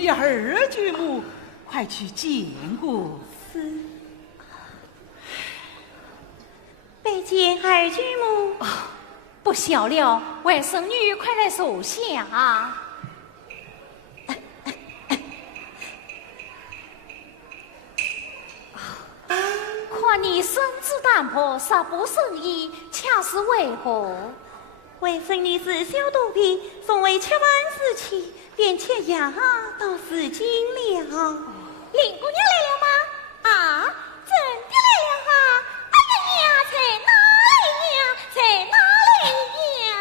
你二舅母，快去见过。是。拜见二舅母。不小了，外甥女，快来坐下。看你身子单薄，煞不胜衣，恰是为何？外甥女自小肚皮，从未吃饭时起，便吃药到四斤了。林姑娘来了吗？啊，真的来了哈！哎呀呀，在哪里呀？在哪里呀？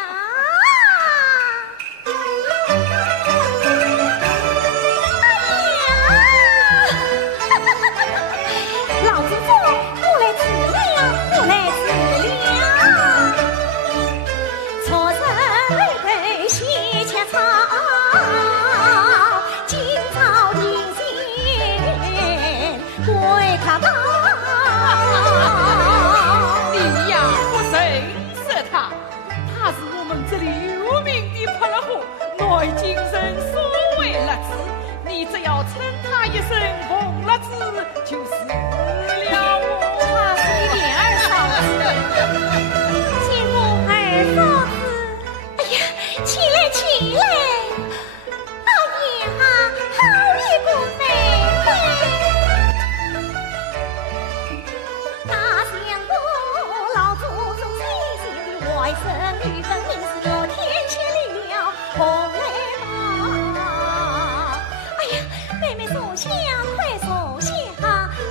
老祖宗，我来治了，我来治了。错身为被洗切草，今朝定心为他当。你呀，不认识他，他是我们这里有名的泼辣货，乃今生所谓辣子，你只要称他一声红辣子，就是了我。他是一点二嫂子，见过二嫂子。哎呀，起来起来！哎呀，好一个妹妹！大相公，老祖宗亲亲的外甥女，分明是有天仙来了，红来嘛！哎呀，妹妹坐下，快坐下！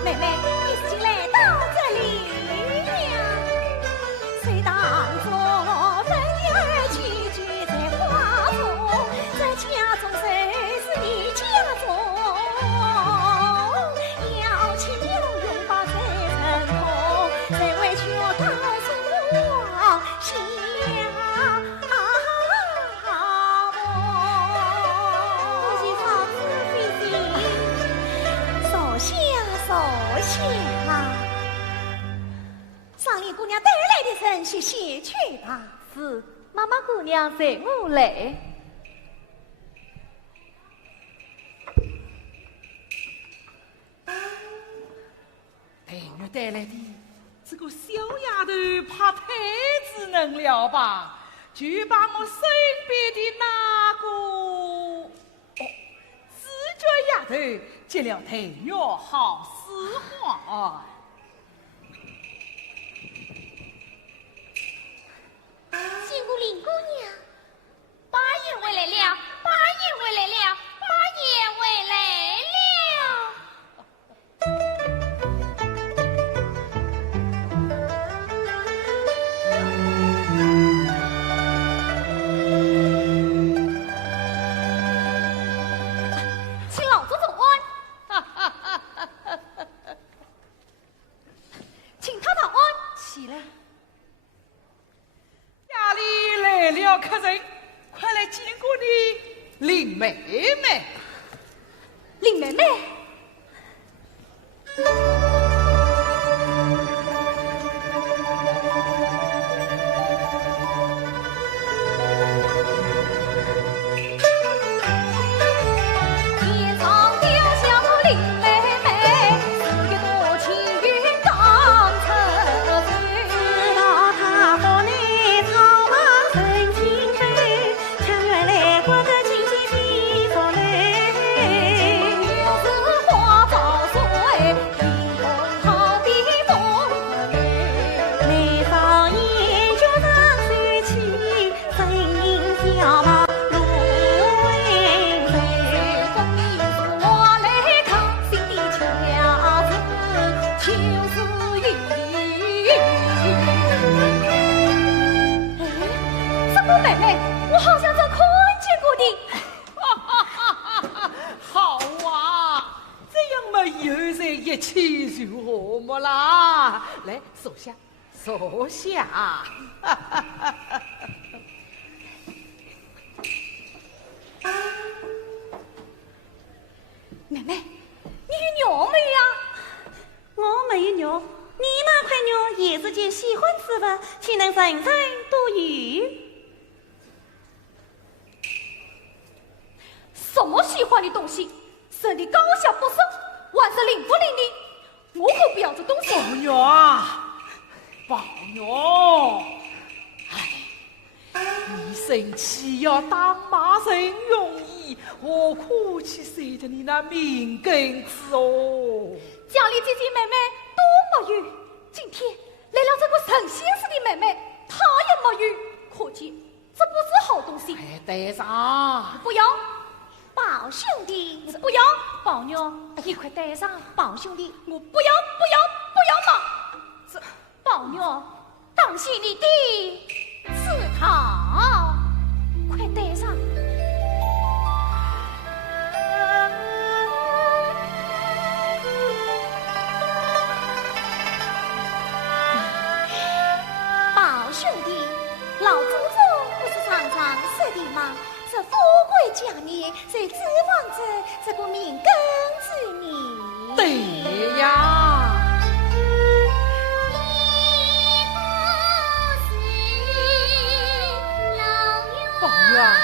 妹妹，你自己来到这里呀？谁当作分儿聚聚在花中，在家中谁是你家中？要亲要拥抱谁成空？谁委屈我到处往下不许嫂子费心。坐下，坐下。上林姑娘带来的人去谢去吧。是，妈妈姑娘在屋内。黛玉带来的这个小丫头，怕太稚嫩了吧？就把我身边的那个四脚丫头接了黛玉好使唤。见过林姑娘，八爷回来了，八爷回来了，八爷回来了。请老祖宗安，请他讨安。起来。家里来了客人，快来见过你林妹妹。林妹妹，天上掉下个林妹妹，四月多情云当车醉。到他和你草莽成情飞，强原来过个亲戚比佛来。又是花早水，一红好比风雷。眉梢眼角上水起，声音小毛芦苇飞。风里是我来抗心的巧子，就是雨。哎，什么妹妹？我好像在看见过的。好啊，这样嘛，以后在一起如何么啦？来，坐下，坐下。妹妹，你有娘没呀？我没有鸟，你那块鸟也是件喜欢吃饭，岂能人人都有？什么喜欢欢的东西，生的高下不生，玩是灵不灵的，我可不要这东西。宝玉啊，宝玉，你生气要当骂人容易，何苦去随着你那命根子哦？家里姐姐妹妹都没有，今天来了这个神仙似的妹妹，她也没有，可见这不是好东西。快带上！不要，宝兄弟，不要，宝妞，你快带上，宝兄弟，我不要嘛！这宝妞，当心你的刺桃，快带上。宝兄弟，老祖宗不是常常说的吗？这富贵佳年，谁指望着这个命根子呢？对呀。宝玉啊，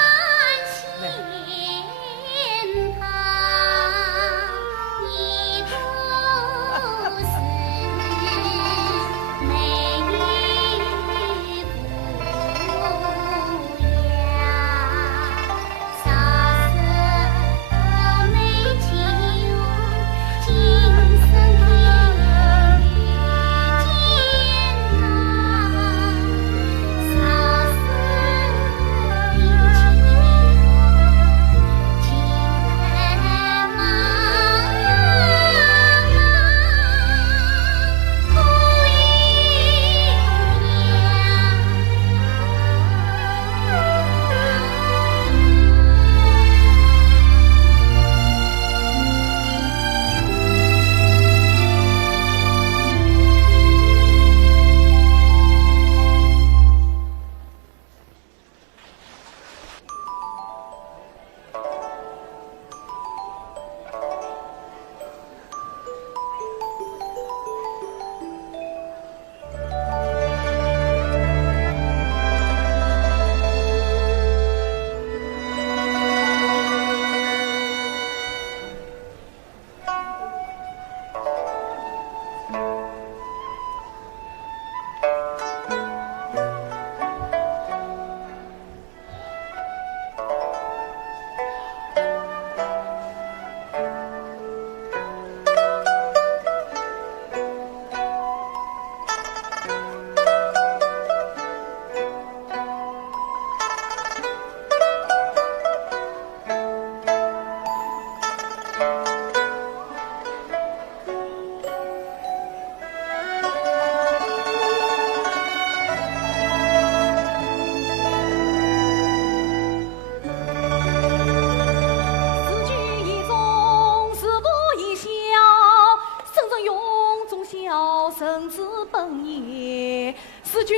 生之本也，是君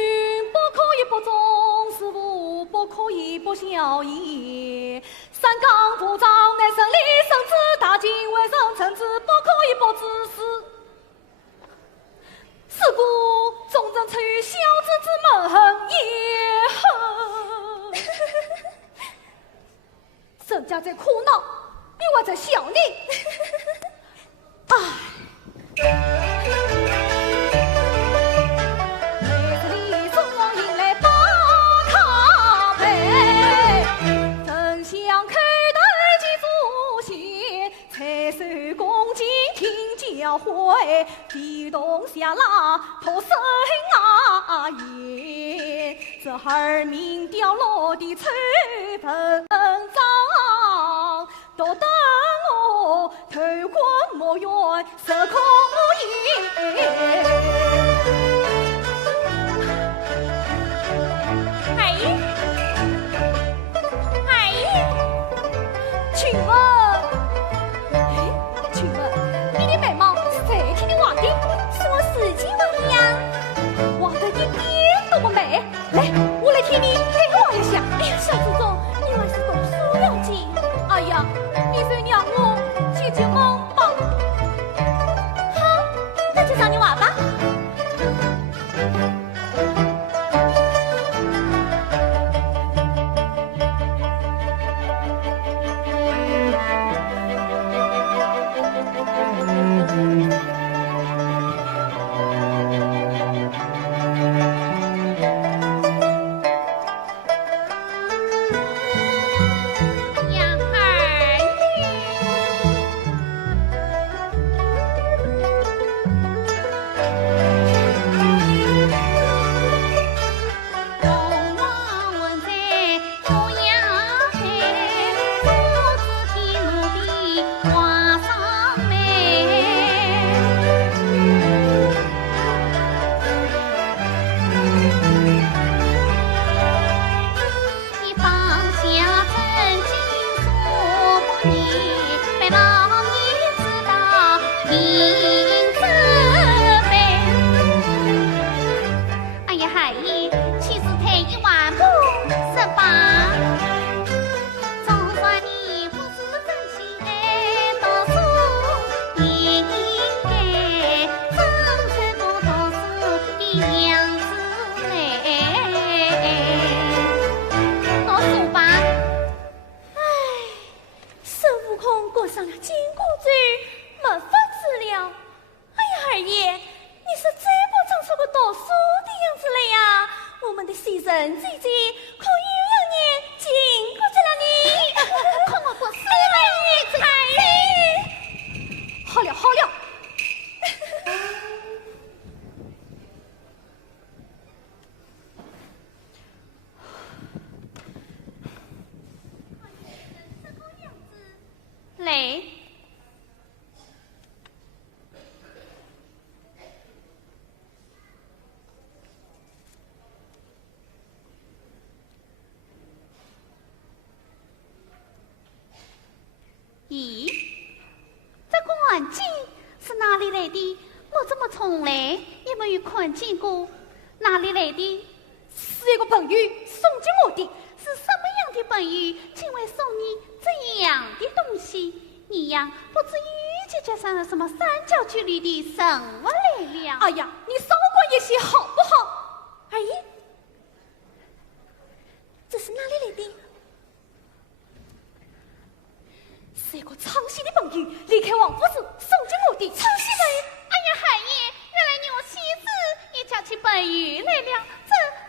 不可以不忠，是吾不可以不孝也。三纲五常乃胜利圣旨，大敬为圣臣子，不可以不自私。是故众人出于孝子之门也。人家在苦恼，你还在笑你。唉。教诲地动下拉破声啊言，这儿民掉落的吹盆掌，都等我头昏目眩，色空言。请问。来，我来替你配合一下。哎呀，小祖宗，你还是来。咦，这管镜是哪里来的？我怎么从来也没有看见过？哪里来的？是一个朋友送给我的。是什么样的朋友，竟会送你这样的东西？你呀，不至于就加上了什么三角距离的生物来了？哎呀，你少管一些好不好？阿姨，这是哪里来的？是一个唱戏的朋友离开王府时送给我的。唱戏朋友，哎呀，海爷，原来你有戏子也叫起朋友来了，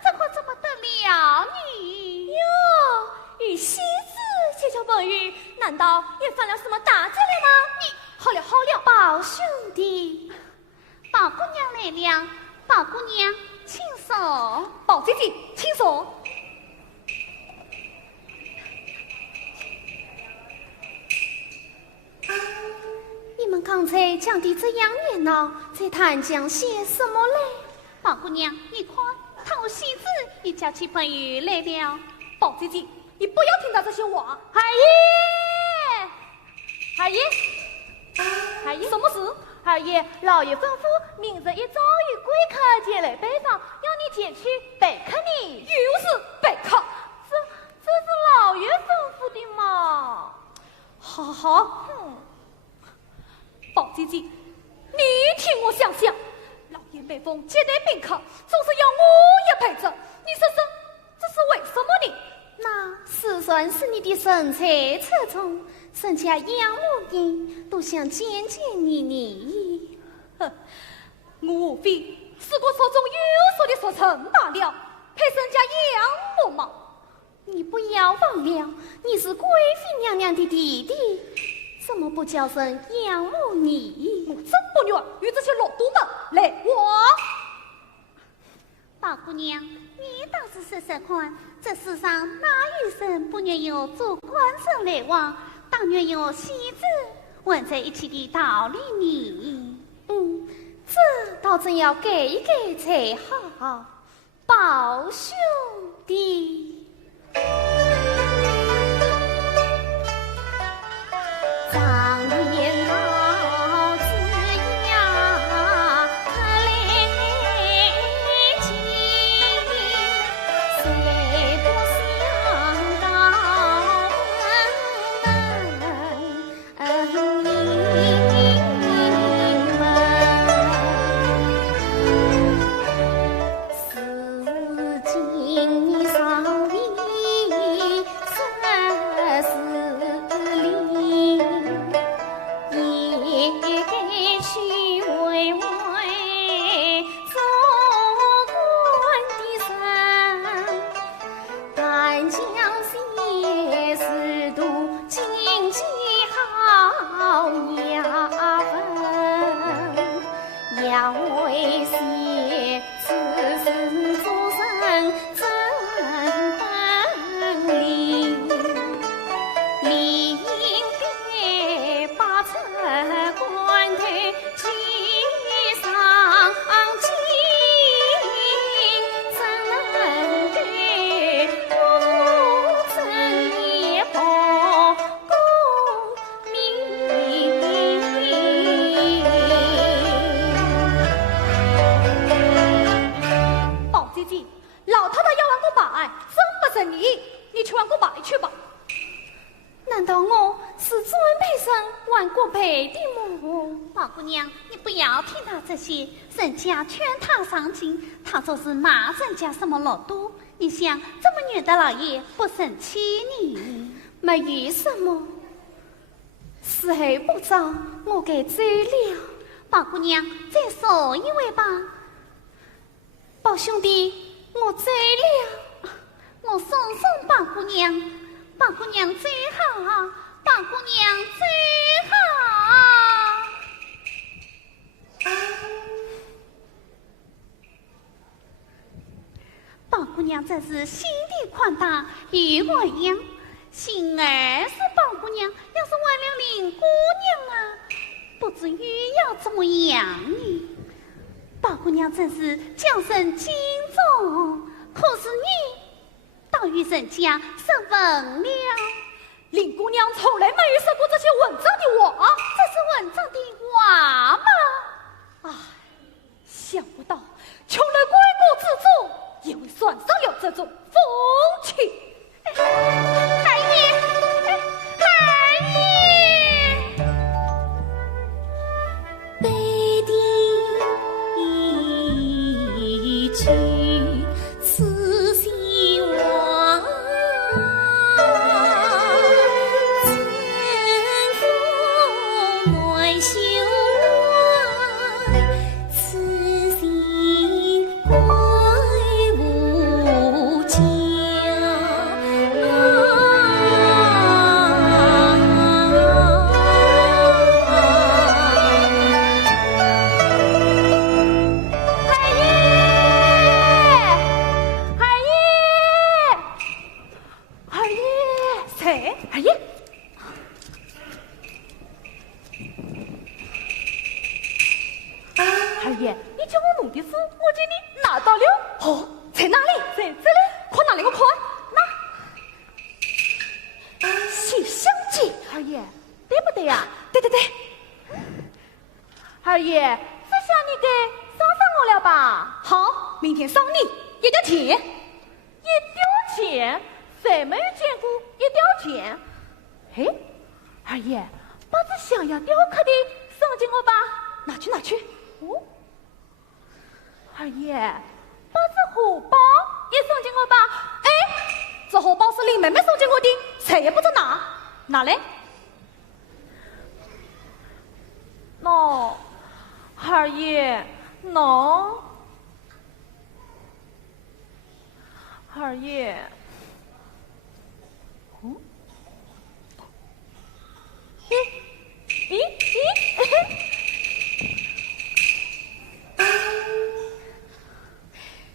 这可怎么得了你？哟，与戏子结交朋友，难道也犯了什么大罪了吗？你好了好了，宝兄弟，宝姑娘来了，宝姑娘，请坐。宝姐姐，请坐。你们刚才讲的这样热闹，在谈讲些什么嘞？宝姑娘，你看，他我戏子也叫起朋友来了。宝姐姐，你不要听他这些话。海爷，海爷，海爷，什么事？海爷，老爷吩咐，明日一早与贵客前来拜访，要你前去拜客呢。又是拜客，这是老爷吩咐的嘛。好好。宝姐姐，你听我想想，老爷每逢接待宾客，总是要我也陪着。你说说，这是为什么呢？那是算是你的神采出众，人家仰慕你，都想见见你。哼，我无非是个说中有所的说成罢了，配人家仰慕吗？你不要忘了，你是贵妃娘娘的弟弟，怎么不叫人仰慕你？我真不愿与这些老奴们来往。宝姑娘，你倒是说说看，这世上哪有人不愿有做官人来往，当愿有戏子混在一起的道理呢？这倒真要给一给才好，宝兄弟。常言老子呀，可来劲，谁不想到恩你们，似今上里生死离。也该去为做官的人，但将些事都经济好呀分，要为些此生做人真本领。理应该把这官头记上进，怎能给公正也保公明？宝姐姐，老太太要往过摆，真不是你，你去往过摆去吧。难道我是专配上万国陪的吗？宝姑娘，你不要听他这些，人家劝他上进，他说是骂人家什么老多。你想这么虐的老爷不生气你？没有什么，时候不早，我该走了。宝姑娘，再说一回吧。宝兄弟，我走了，我送送宝姑娘。宝姑娘最好，宝姑娘最好。宝姑娘真是心地宽大，与我一样。心儿是宝姑娘，要是为了林姑娘啊，不至于要这么样呢。宝姑娘真是将身敬重，可是你倒与人家失闻了。林姑娘从来没有说过这些文章的话，这是文章的话吗？唉，想不到穷人归国之中也会算上了这种风气。二爷，二爷，北地一曲此心望，春风暖袖外，此心归无家。二爷，你叫我弄的书，我给你拿到了。哦，在哪里？在这里。快拿来我看。那《西厢记》，二爷，对不对呀？对对对。二爷，这下你给赏我了吧？好，明天赏你一吊钱。一吊钱？谁没有见过一吊钱？哎，二爷，把这想要雕刻的送给我吧。拿去拿去。哦，二爷，把这荷包也送给我吧。哎，这荷包是林妹妹送给我的，谁也不准拿。拿来。喏，二爷，喏，二爷。哦，咦。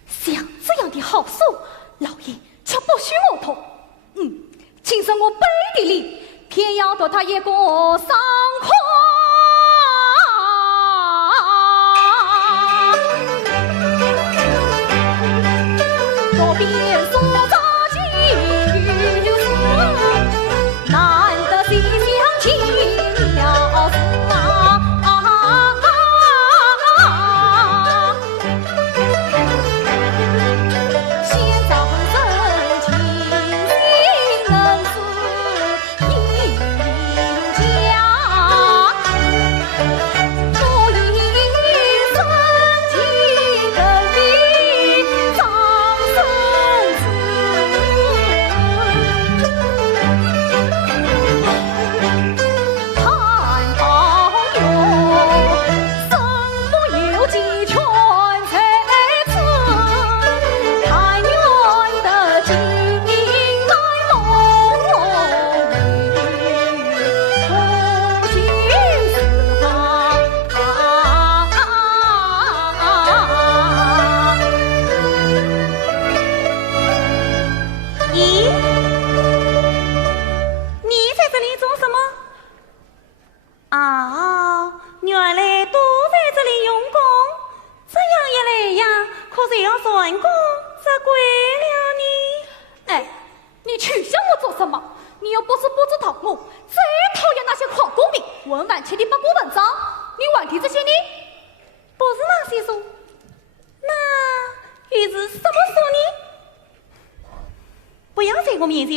像这样的好书，老爷却不许我偷。今生我背地里偏要夺他一个赏花。左边说着情书，难得西厢情了事啊。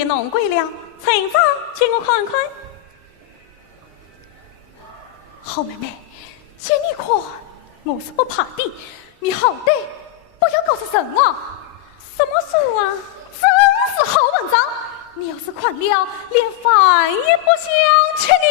弄鬼了，趁早请我看看。好妹妹，见你看，我是不怕的，你好歹不要告诉人啊！什么书啊？真是好文章，你要是看了，连饭也不想吃你。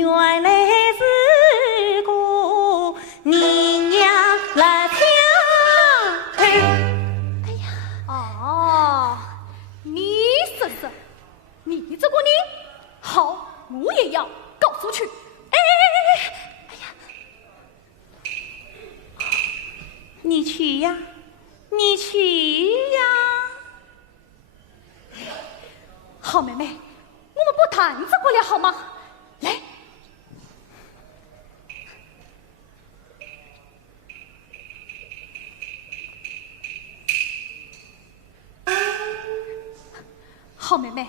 原来是个人呀来跳。哦，你婶婶，你这个人，好，我也要告出去。你去呀，你去呀。好妹妹，我们不谈这个了好吗？来。好妹妹，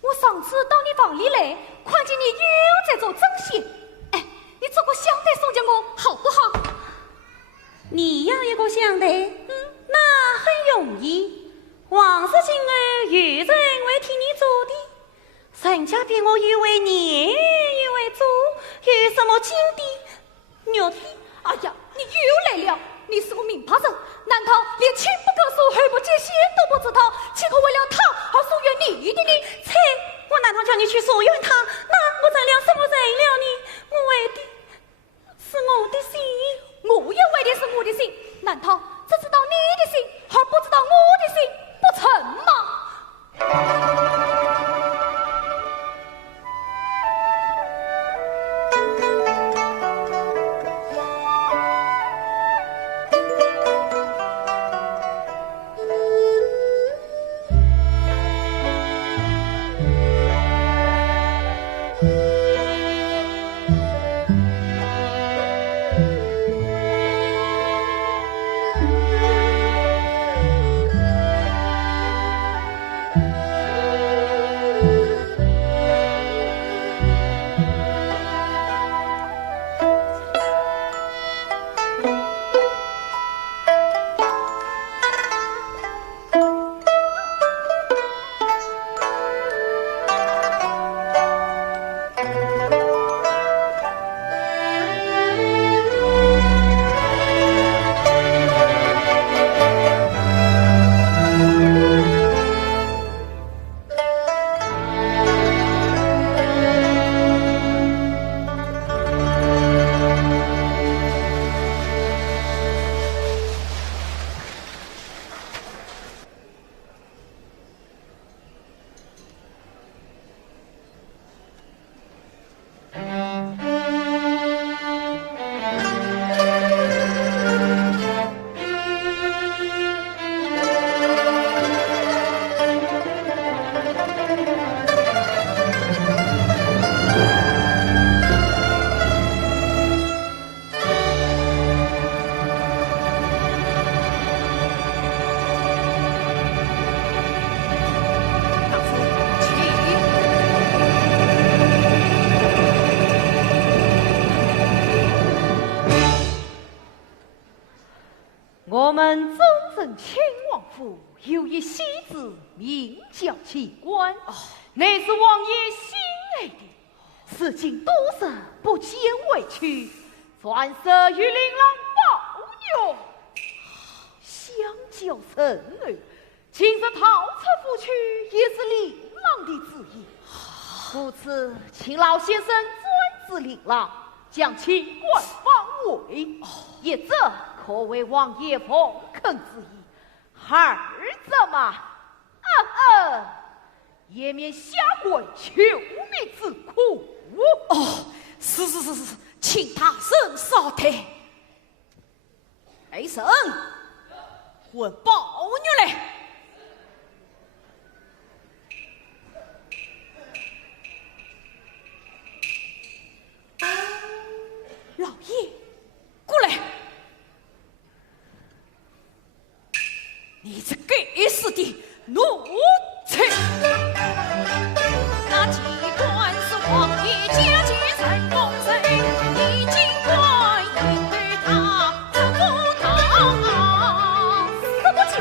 我上次到你房里来，看见你又在做针线，哎，你做个香袋送给我好不好？你要一个香袋，那很容易。王氏金儿有人会替你做的，人家比我又会捏又会做，有什么金的、玉的？哎呀，你又来了！你是个名牌人，难道连亲不告诉、后不接线都不知道？岂可为了他而疏远你的呢？切！我哪能叫你去疏远他？那我怎了什么人了呢？我为的是我的心，我也为的是我的心。难道只知道你的心，而不知道我的心，不成吗？我们忠正亲王府有一戏子，名叫奇观，乃是王爷心爱的，此今多日不见回去，转设与琳琅宝玉，相较甚而，今日逃出府去，也是琳琅的旨意。故此，请老先生专制琳琅，将其官方位，也这可为王爷奉恳之意。儿子嘛，也免下跪求命之苦。是，请大圣稍退。雷神，混宝女来。老爷，过来！你这该死的奴才！那机关是王爷家节成功神，你尽管应对他怎不当？什么情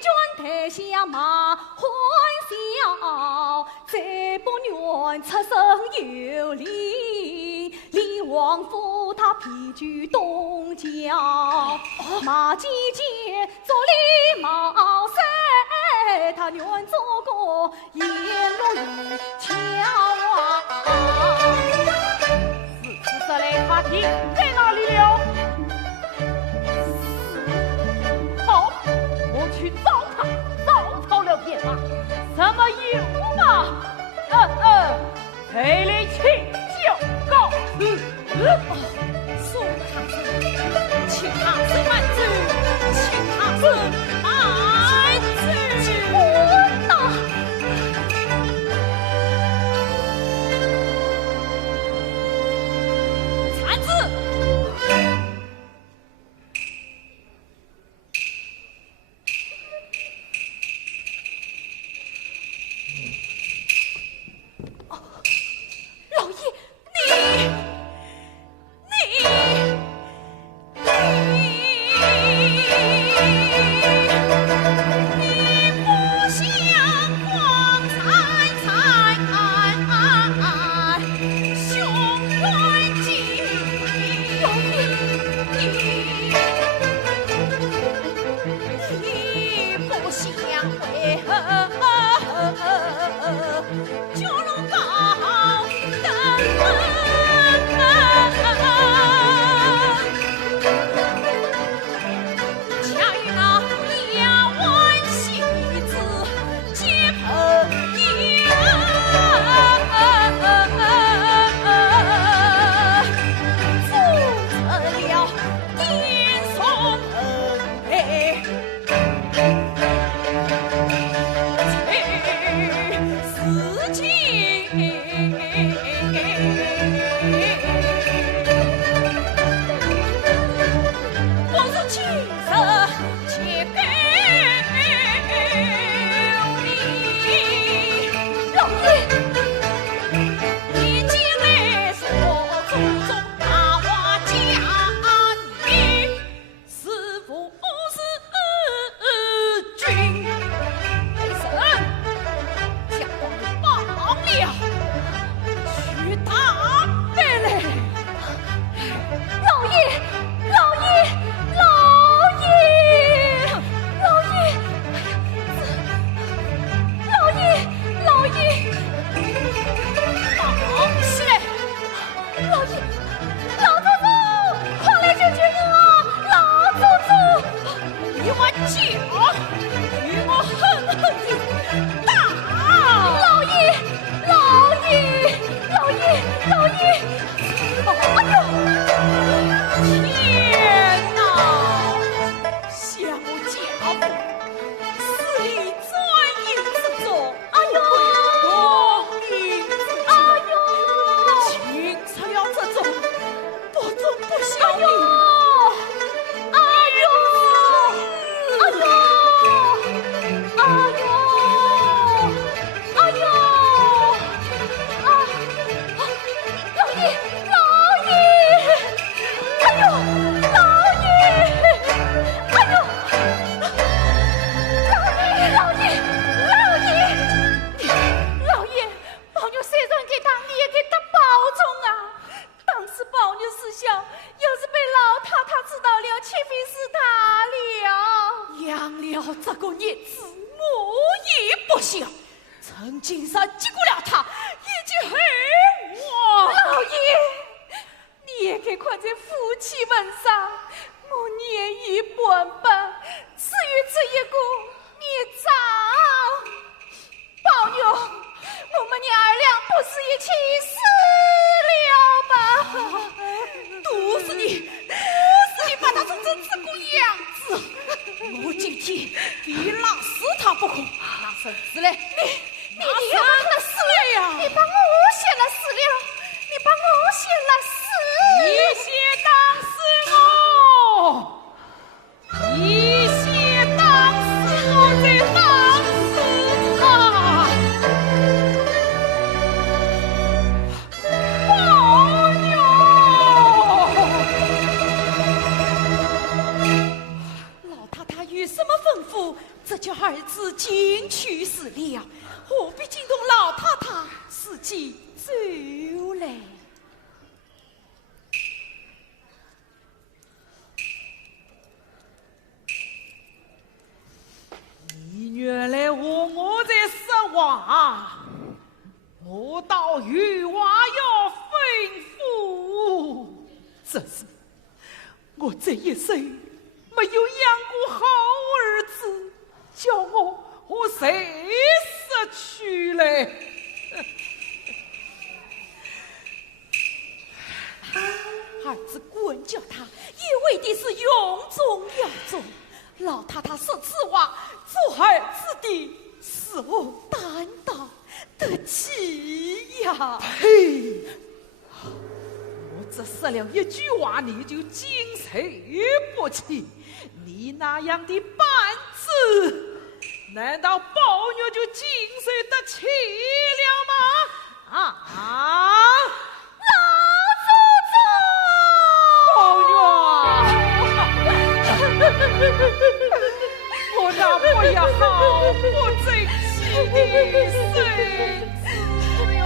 君台下马欢笑，再不愿出身有礼，李王府他披举东郊，马季节做礼貌赛，他愿做个沿路一桥啊。此次来他庭在哪里了？好，我去找他，找到了便罢。什么有吗？陪你请教告辞。送他是，请他是慢走，请他是慢走。我呐，铲子。老爷，你不想光彩雄远景，老爷，你不想为何九龙高登？恰与那两湾戏子结朋友，负责了点送恩事情。我是今日皆给你，老爷，你进来说祖宗大话讲你，是不是君？为神将我绑了，去打败嘞！老爷，老爷，老爷，老爷，老爷，老爷，绑起来！老爷，老祖宗，快来救救我！老祖宗，你把脚与我狠狠地打！老爷，老爷，老爷，老爷，哎呦！天哪！小家伙，死里钻营之中，哎呦！躲营之哎中，呦！竟才要这种不忠不孝哎呦！的哎呦！哎呦！哎呦！哎呦！啊！老爷，老爷！哎呦，老爷！哎呦！老爷，老爷！老爷，保佑谁人给他，你也给他保重啊！当时保佑事小，要是被老太太知道了，岂非是他了？养了这个孽子，我也不孝。曾经上接过了他，已经恨我。老爷，你也该看在夫妻份上，我年已半百，至于这一个孽障，保佑我们娘儿俩不是一起死了吧？都是你，都是你把他做成这个样子。我今天非拉死他不可。拿绳子来，你要把他死了呀！你把我先来死了，你把我先来死。你先当死我，你先当死我，再当死他。保佑！老太太有什么吩咐，这叫儿子进去死了，何必惊动老太太，自己走来？你原来和我在说话，我到玉娃要吩咐，这是我这一生没有养过好儿子，叫我和谁失去嘞？儿子管教他，也为的是永中养中。老太太说此话，做儿子的是我担当得起呀！呸！我只说了一句话，你就精神不起，你那样的板子，难道宝玉就精神得起了吗？啊！宝玉，我那不也好不争气的孙子哟！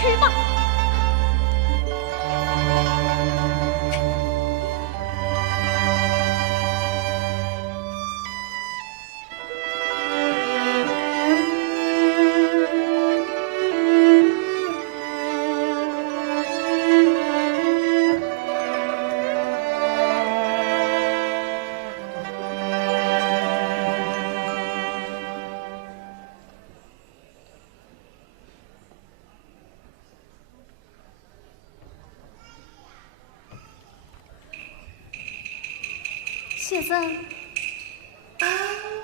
去吧。先生，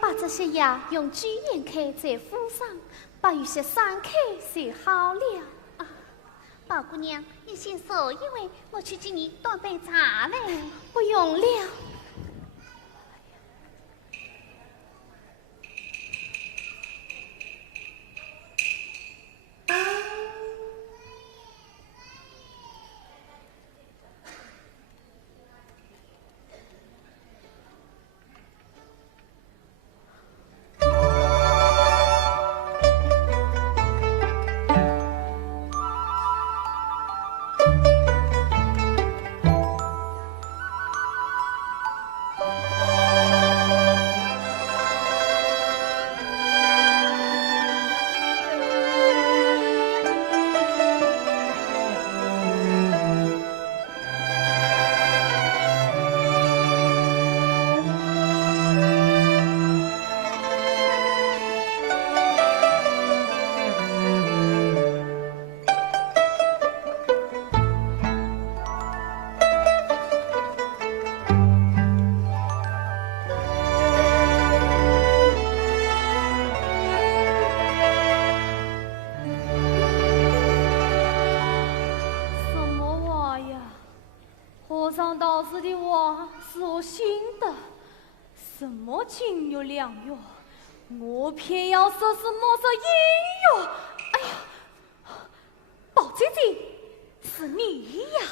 把这些药用居眼开在敷上，把有些伤口修好了。啊，宝姑娘，你先坐一会，我去给你端杯茶来。不用了。道士的话是我信的，什么金玉良药，我偏要说是莫说阴药。哎呀，宝姐姐，是你呀！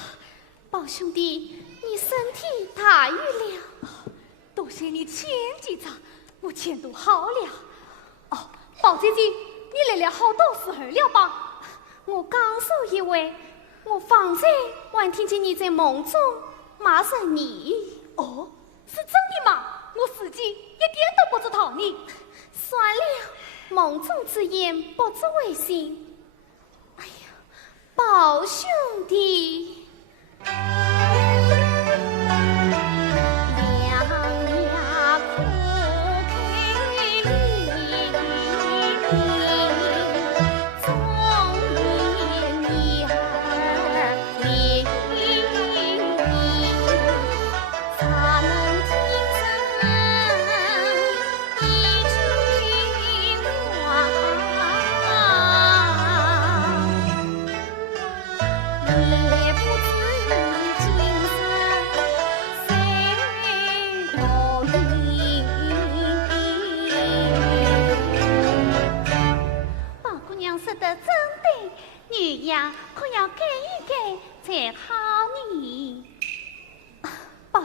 宝兄弟，你身体大愈了，多谢你前几场，我钱都好了。哦，宝姐姐，你来了好多时候了吧？我刚说一位，我方才还听见你在梦中骂人你。哦，是真的吗？我自己一点都不知道你。算了，梦中之言不知为信。哎呀，宝兄弟。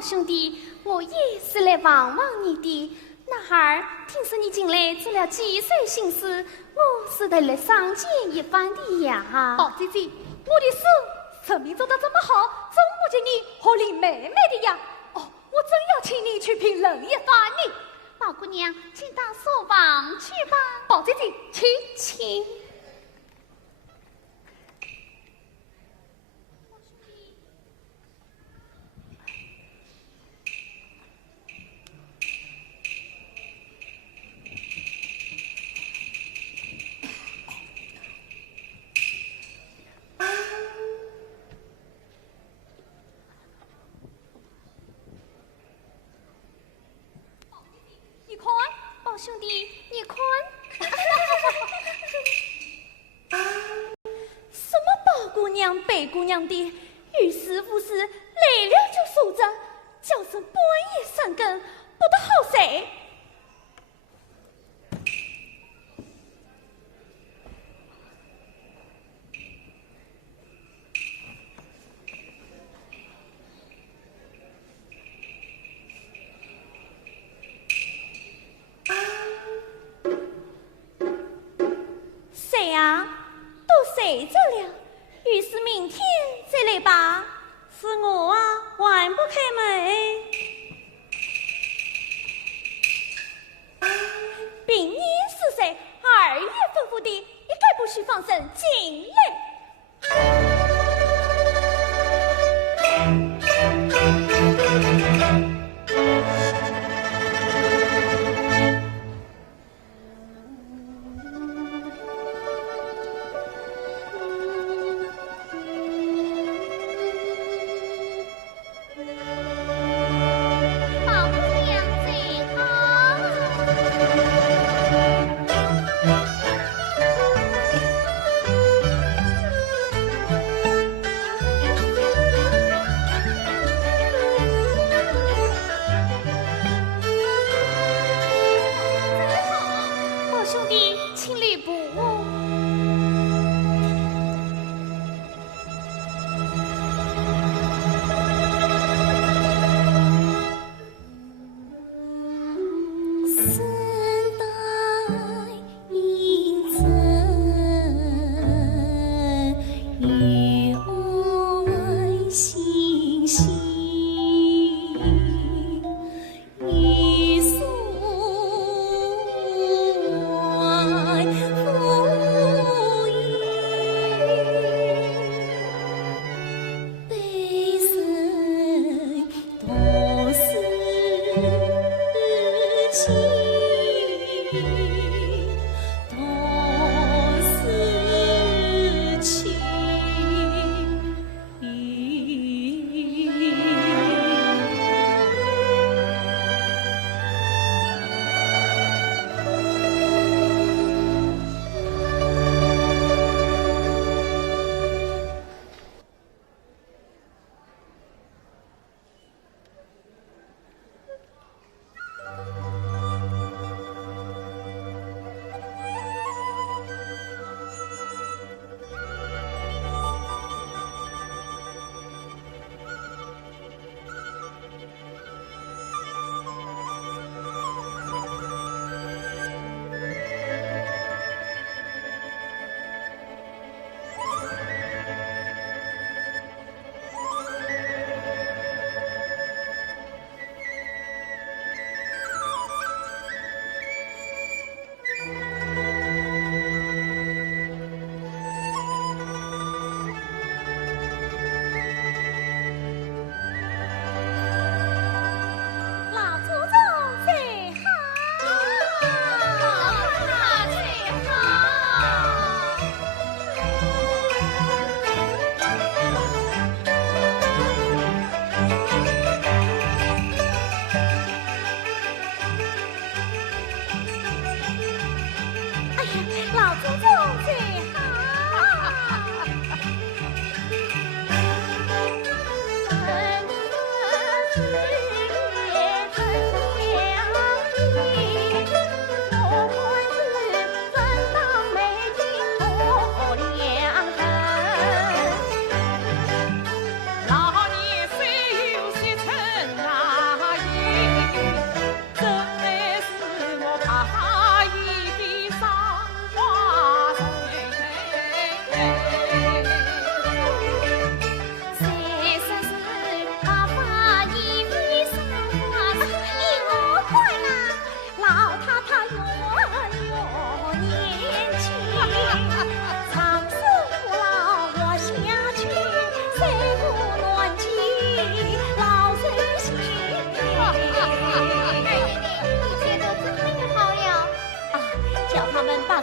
兄弟，我也是来望望你的。那孩儿听说你近来做了几岁新事，我是得来商见一番的呀。宝姐姐，我的事生命做得这么好，总不见你和林妹妹的呀。哦，我真要请你去评论一番呢。宝姑娘，请到书房去吧。宝姐姐，请。兄弟，你看，什么宝姑娘、白姑娘的，于是乎是来了就说着，叫声半夜三更，不得好谁。谁呀？都睡着了，于是明天再来吧。是我啊，还不开门。并年4岁，2月吩咐的，一概不许放声进来。兄弟，请礼步。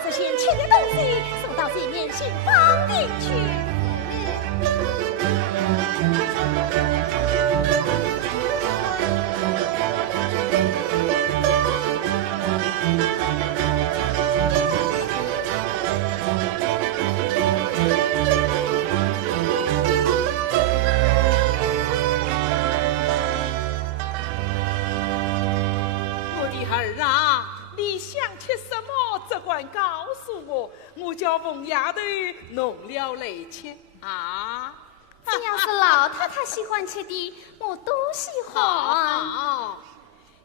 这些钱的东西送到前面新房里去。我的儿啊，你想吃什么？只管告诉我，我叫凤丫头弄了来吃啊。只要是老太太喜欢吃的，我都喜欢。好，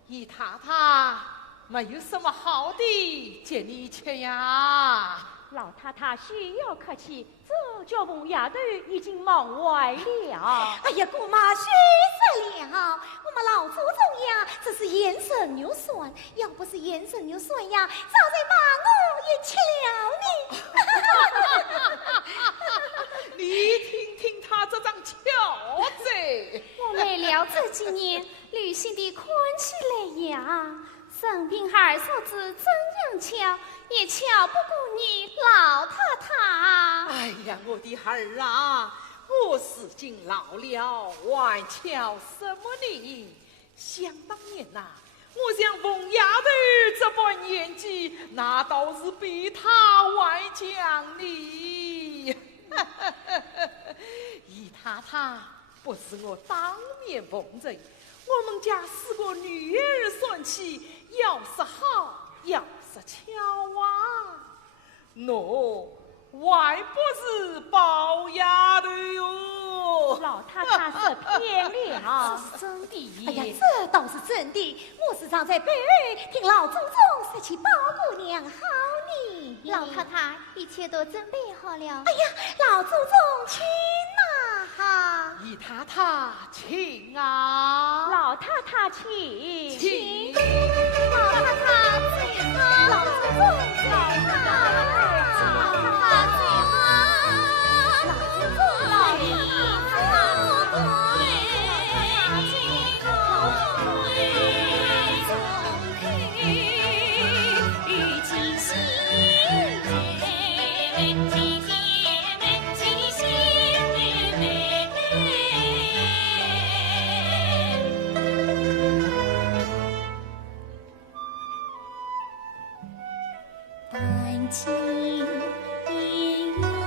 姨太太没有什么好的借你吃呀。老太太需要客气，这叫凤丫头已经忙坏了。哎呀，姑妈虚实了，我们老祖宗呀，这是严神有算，要不是严神有算呀，早在骂我也吃了你。你听听他这张俏嘴，我没了这几年旅行的困起来呀，生病孩嫂子怎样巧，也巧不过你老太太。哎呀，我的儿啊，我如今老了，还瞧什么你？想当年呐、我像凤丫头这般年纪，那倒是比他还强你。姨太太，不是我当面奉承，我们家4个女儿算起，要是好，要是巧啊，喏，还不是包丫头哟。老太太是骗了。是真的。哎呀，这倒是真的，我时常在北儿听老祖宗说起包姑娘好你。老太太，一切都准备好了。哎呀，老祖宗请呐哈！姨太太，请啊！老太太请。请。老太太最好，老祖宗最好，老太太最好，老祖宗老最太丹青烟雨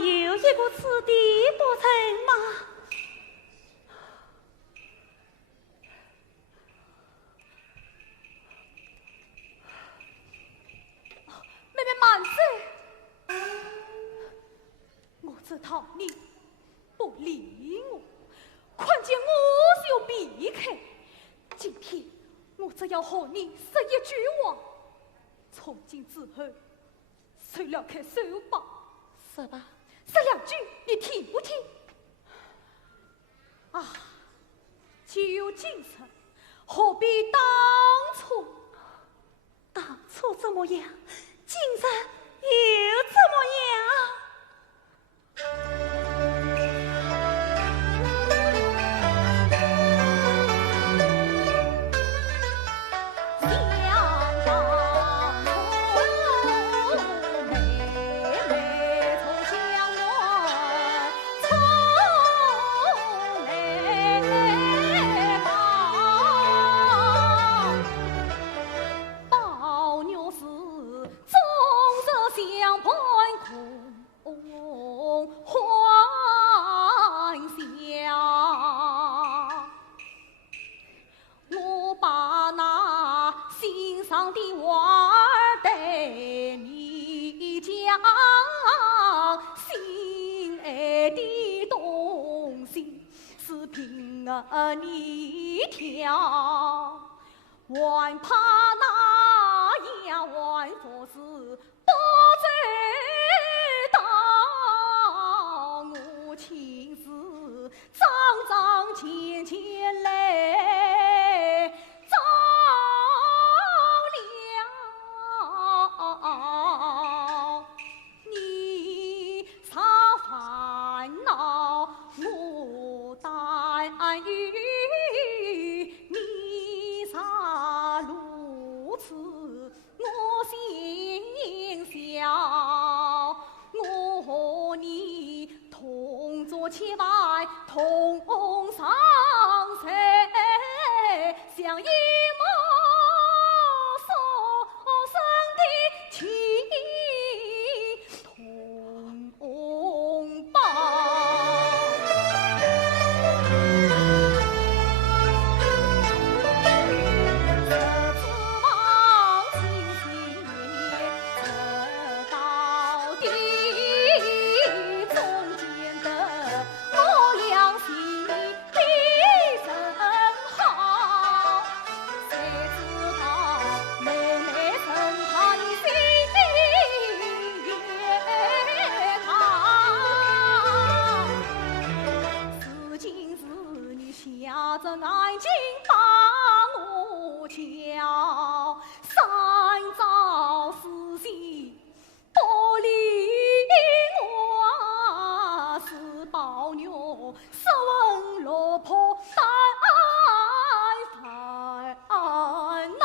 有一个此地不成吗？妹妹慢走，我这讨你不理我，看见我就避开。今天我只要和你说一句话，从今之后，谁了开手吧。说吧，说两句，你听不听？啊，既有今生，何必当初？当初怎么样，今生又怎么样？你挑，还怕那丫鬟佛子不知道，我亲自张张牵牵来照了你啥烦恼，我担忧。我心小，我和你同坐千万，同上山，像一母所生的情同胞。着眼睛把我瞧，三朝四夕不理我，是宝鸟十问落魄担烦恼。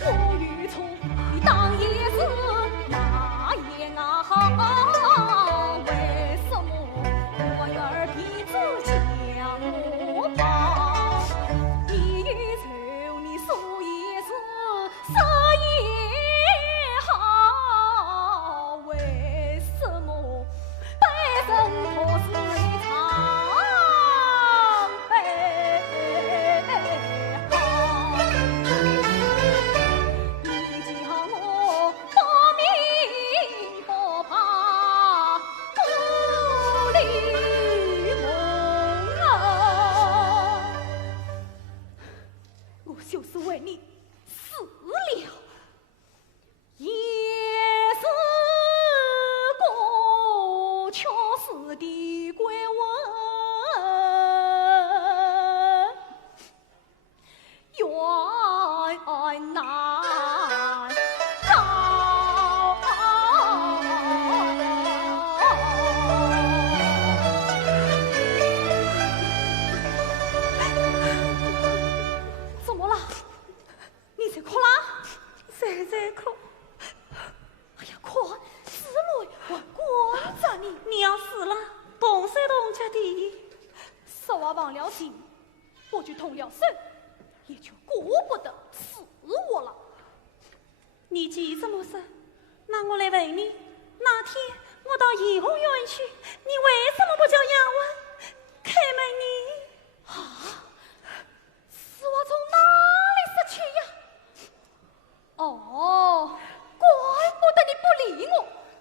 我与错你当也是那也好，为什么我儿鼻子向我跑？你与愁你说也是，说也好，为什么半生破事一场悲好？你叫我不明不怕不理梦啊！我就是为你死了，也是过去式的归文，冤难饶。怎么了？你在哭啦？谁在哭？哎呀，快，死来还关着你！你要死了，动手动脚的。实话忘了情，我就动了手，也就顾不得死我了。你既这么说，那我来问你，那天我到颐红园去，你为什么不叫丫鬟开门呢？啊，是我从哪里失去呀？哦，怪不得你不理我。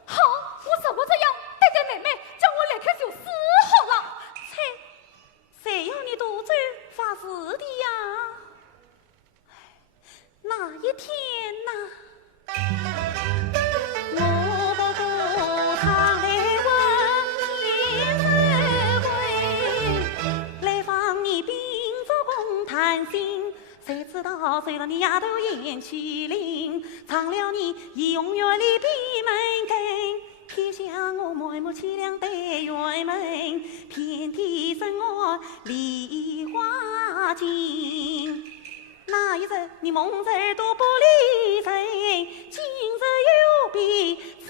好，我怎么这样对待妹妹，叫我立刻就死好了。谁要你独走发誓的呀？那一天呐，我不顾常来问天社会，来访你宾主共谈心。谁知道随了你丫头燕去林，藏了你颐红园里闭门羹，偏向我满目凄凉对园门，遍地生我梨花径。那一日你蒙着都不理谁，今日有别，指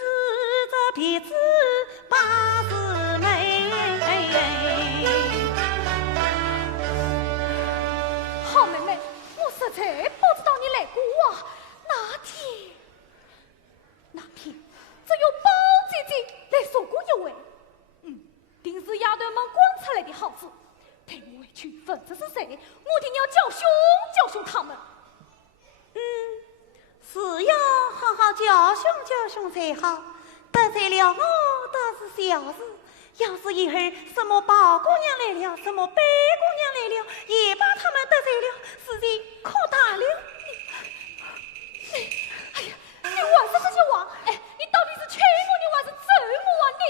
着别子把姊妹。好妹妹，我实在不知道你来过啊。那天只有包姐姐来说过一位，定是丫头们惯出来的好子。陪我回去，分子是谁？我定要教训他们。是要好好教训才好。得罪了我都是小事，要是一会儿什么宝姑娘来了，什么白姑娘来了，也把他们得罪了，事情可大了。哎呀，你玩什么就玩？哎，你到底是劝我，你还是揍我啊你？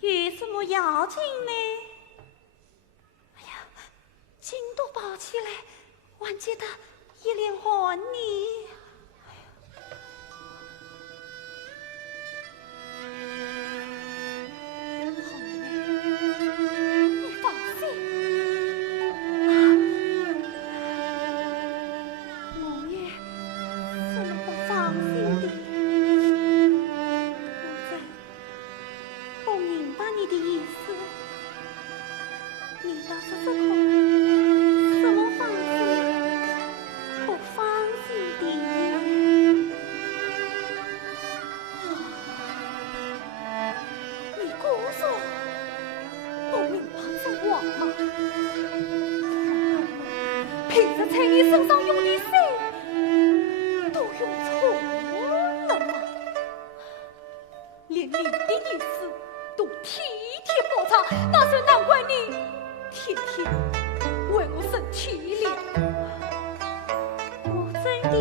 有什么要紧呢？哎呀，筋都抱起来，还记得一脸红你。好妹妹，你放心。我也是不放心的。你的意思，你倒是这口什么放心不放心的？你姑说不明白这话吗？平时在你身上用的水都用错了吗？连你的意思都体贴不察，那是难怪你天天为我生气了。我真的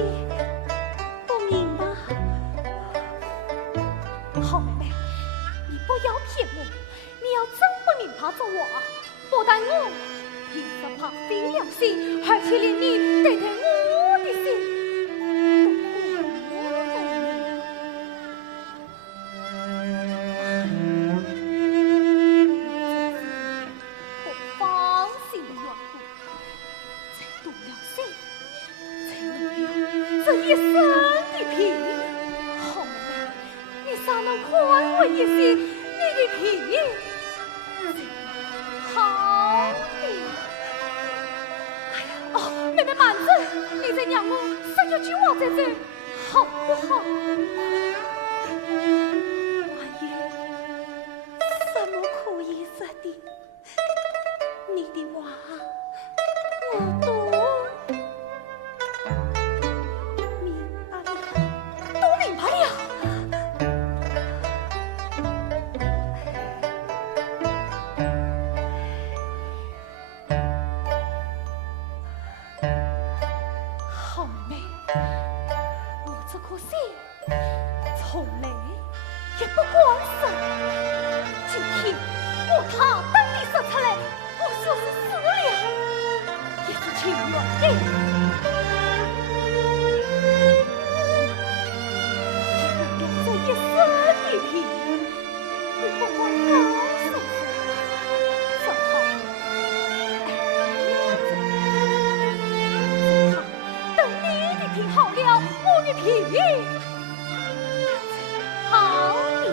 不明白。好妹妹，你不要骗我，你要真不明白这话，不但我凭着怕非良心，而且连你对待我的心一身的皮，好妹妹，你咋能宽慰一些你的皮？好的。哎呀，哦，妹妹慢着，你再让我说一句话再走，好不好？我也什么可以说的？你的话我都从来也不管事。今天我他当地说出来，我就是死了，也是情愿的。这一生的皮，你不管高是说好，等你的皮好了，我的皮好了。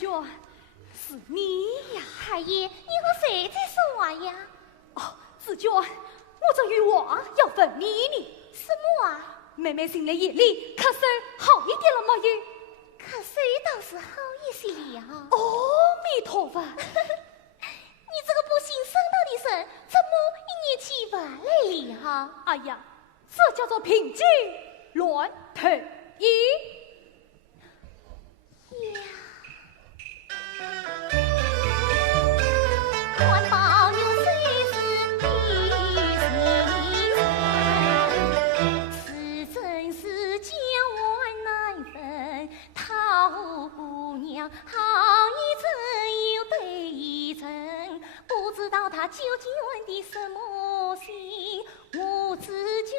娟，是你呀！海爷，你和谁在说话呀？哦，紫娟，我这有话要问你呢。什么啊？妹妹心里眼里咳嗽好一点了没有？可谁倒是好一些了。阿弥陀佛。你这个不信神道的人，怎么一年起不来了？哎呀，这叫做凭据乱投医。呀，看保牛虽是第是真是江湾难分，桃姑娘好一针又对一针，不知道她究竟问的什么心，我只觉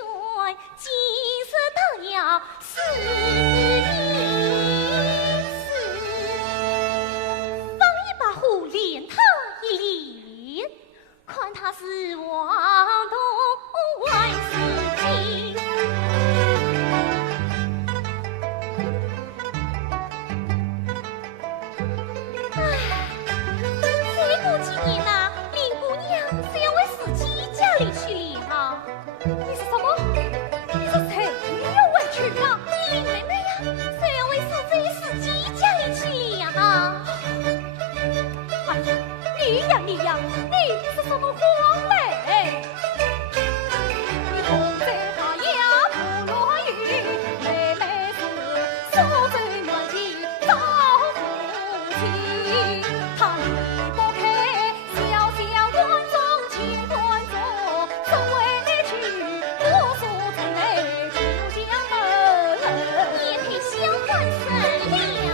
今生都要死连他一连，看他是王东万事情。再过几年呐，林姑娘是要为自己家里去了。你是什么？你是谁要委屈啊？你林妹妹呀，是要为自己家里去了。你呀，你是什么荒妹？你同在花呀不落雨，妹妹是苏州暖气遭夫妻。她离不开小小观众情观众，怎委屈我所在内不相门，也配相关神了。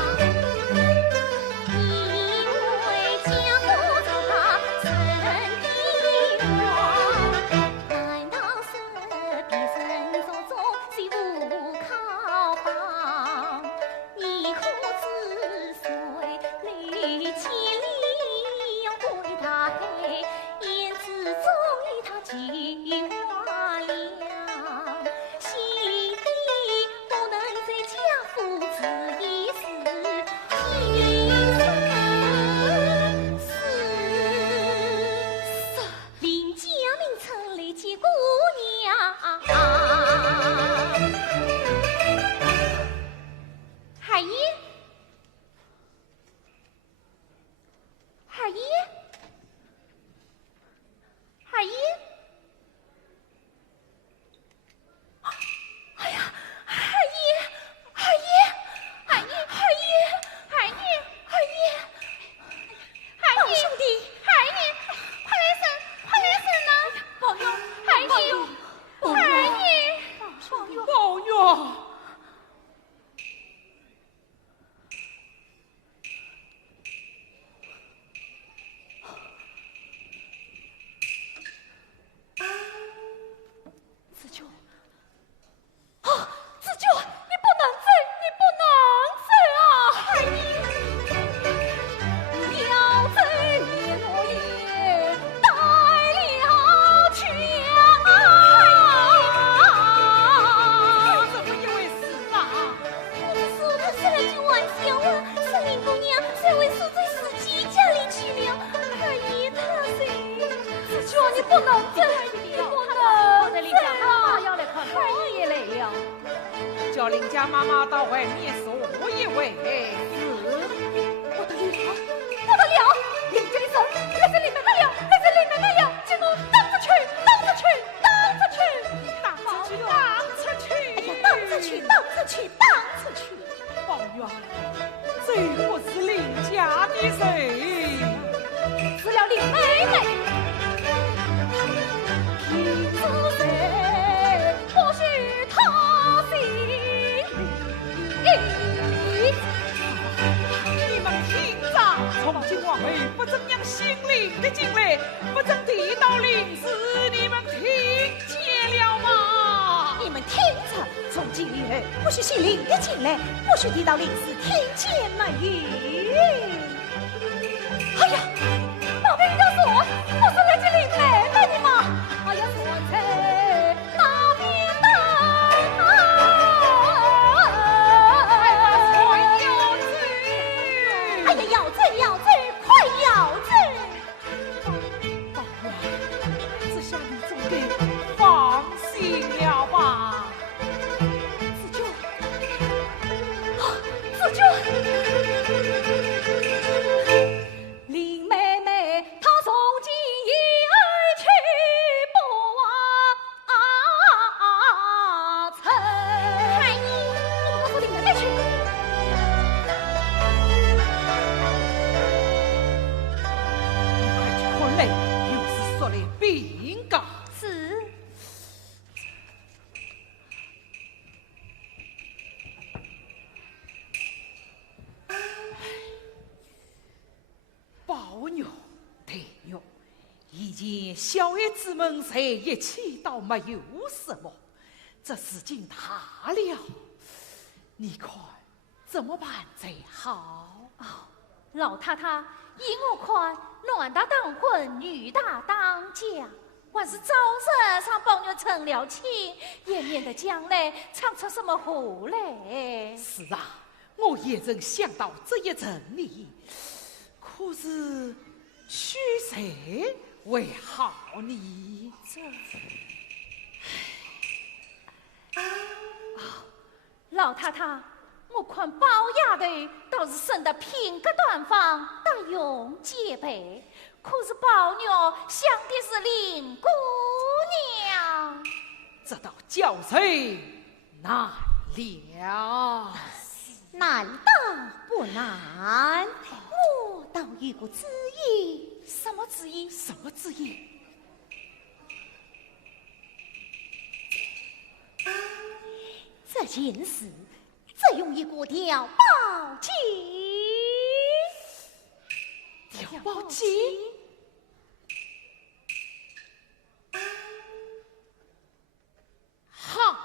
叫林家妈妈到外面说一位不得了，不得了！林家一声，那是里面的了，那是里面的了，叫我当着去，当着去，当着去，当着去，当着去，当着去，当着去，当着去！王元，这不是林家的谁？是了林妹妹。是谁？或许他心里。你们听着，从今往后不准让姓林的进来，不准提到林氏，你们听见了吗？你们听着，从今以后不许姓林的进来，不许提到林氏，听见没有？哎呀，宝贝，你要说我是来接林妹妹的嘛？哎呀，说在那边等哎呀，所有子，哎呀，要小孩子们在一起倒没有什么，这事情大了，你看怎么办才好？老太太，依我看，男大当婚，女大当嫁，还是早日上帮我成了亲，也免得将来唱出什么祸来。是啊，我也曾想到这一层呢，可是娶谁为好呢？老太太，我看包丫头倒是生得品格端方，大勇皆备，可是包娘想的是林姑娘。这道叫谁难了？难道不难？我倒有个主意。什么主意？什么主意？这件事只用一个调包机。调包机？好。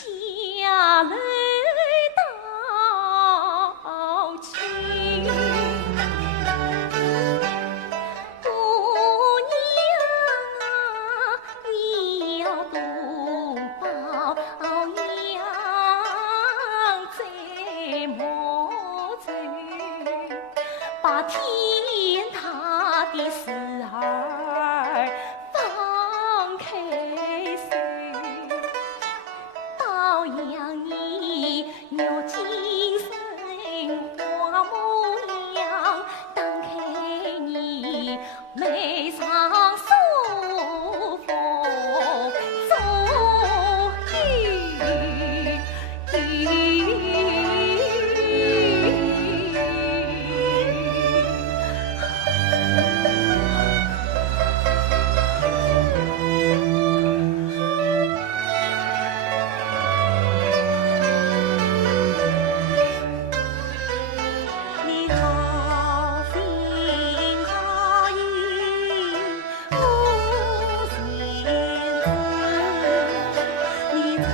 家来道亲。姑娘啊，你要多保养，再莫走，把天塌的事儿放开手，保养你有精神花模样，打开你眉上梳风走你好心好意无限制，你曾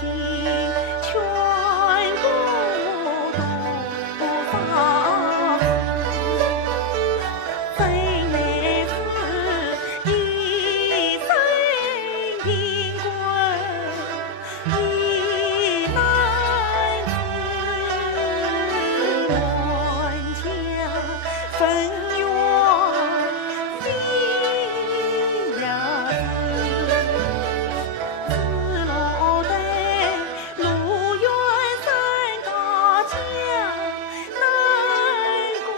经劝过多少次，真乃是一生因果，一男子乱枪分冤心呀自路灯路远山高墙难归，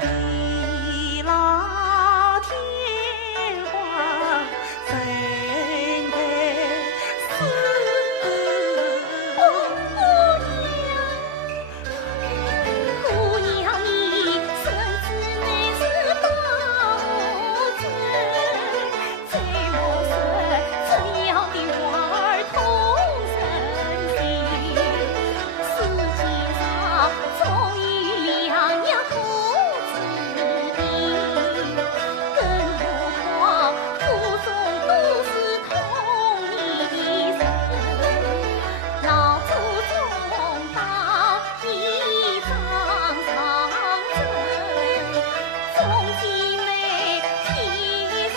地老天荒分得死。姑娘，你身子乃是大尊，再莫说这样的话儿痛人心。世界上总有良药可治病，更何况苦中都是同一人。老祖宗当一场长征，终极美天心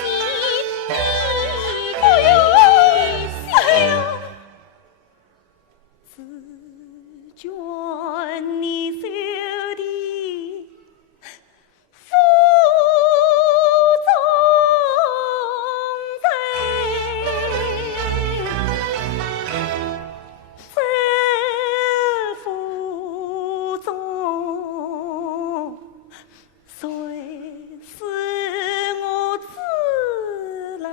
哎呦，自卷你手的负重责，负重谁是我自来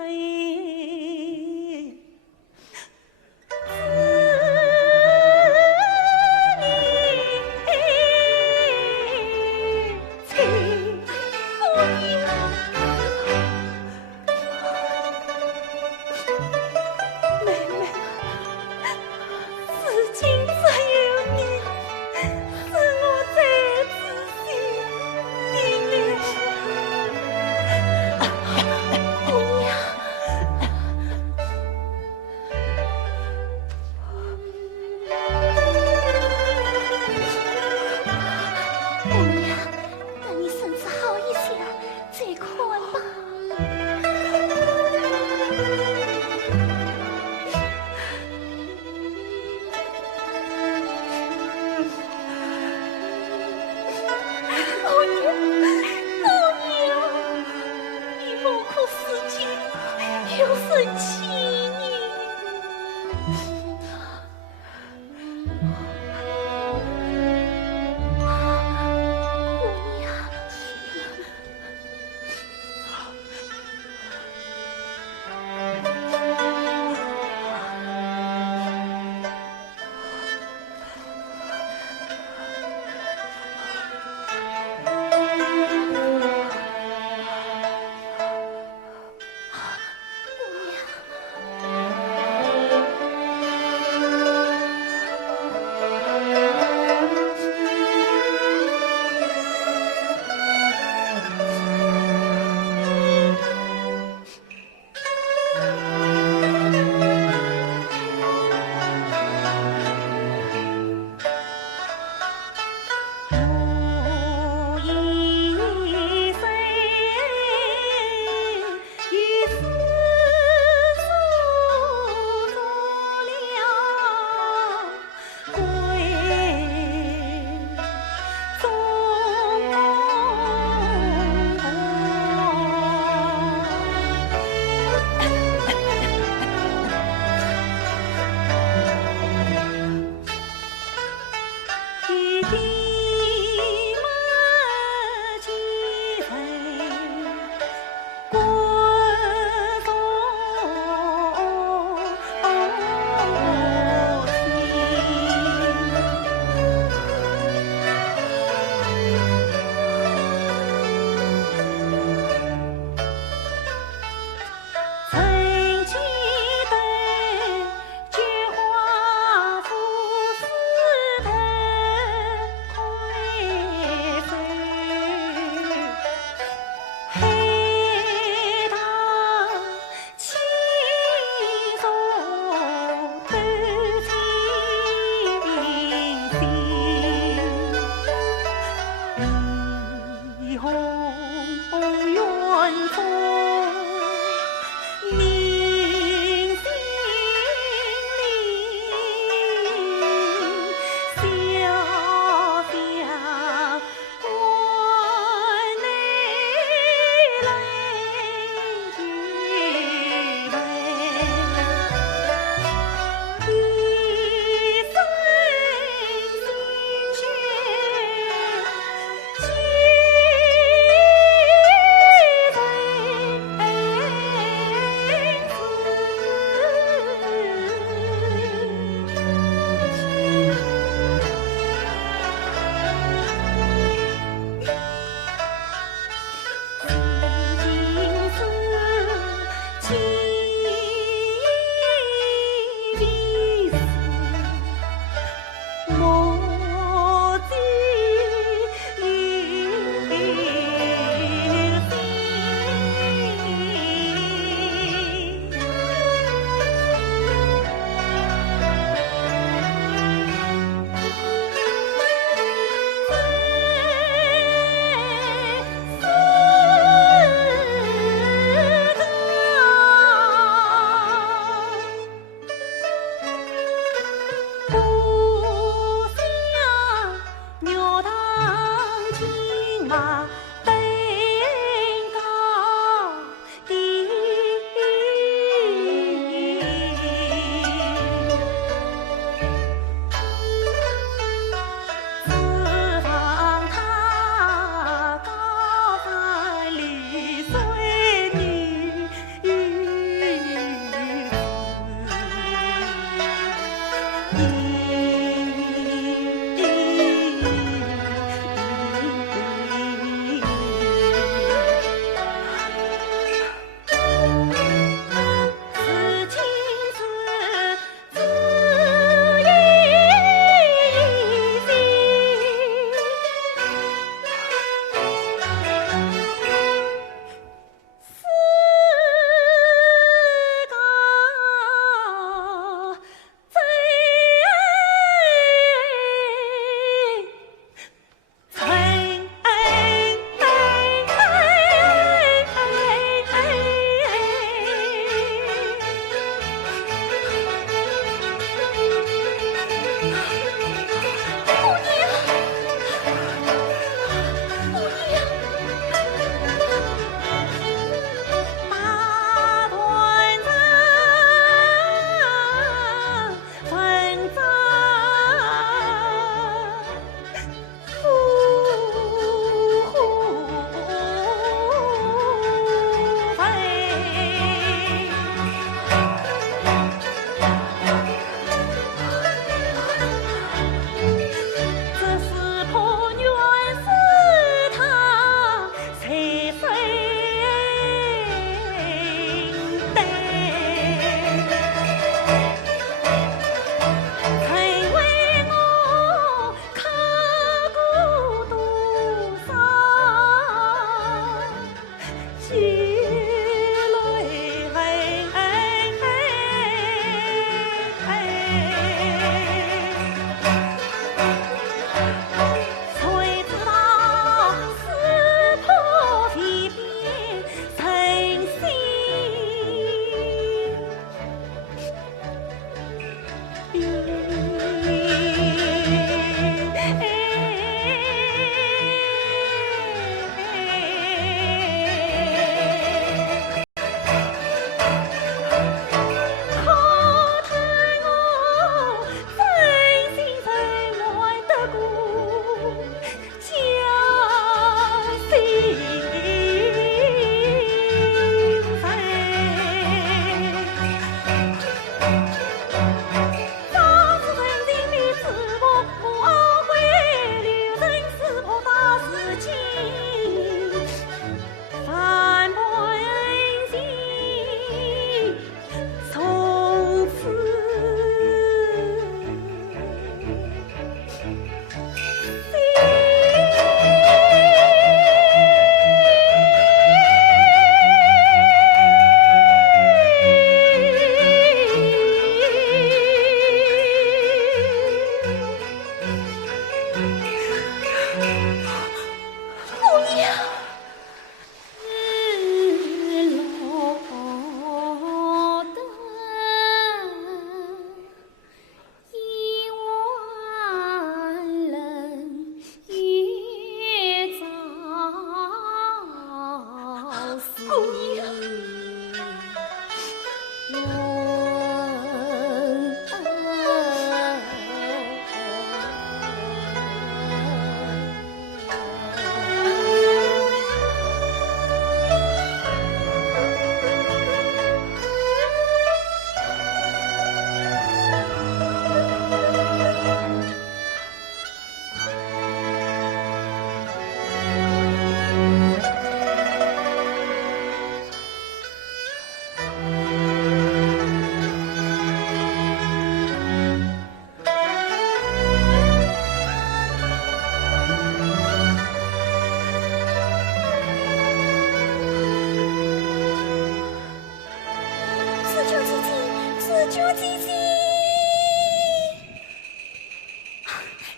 姑娘。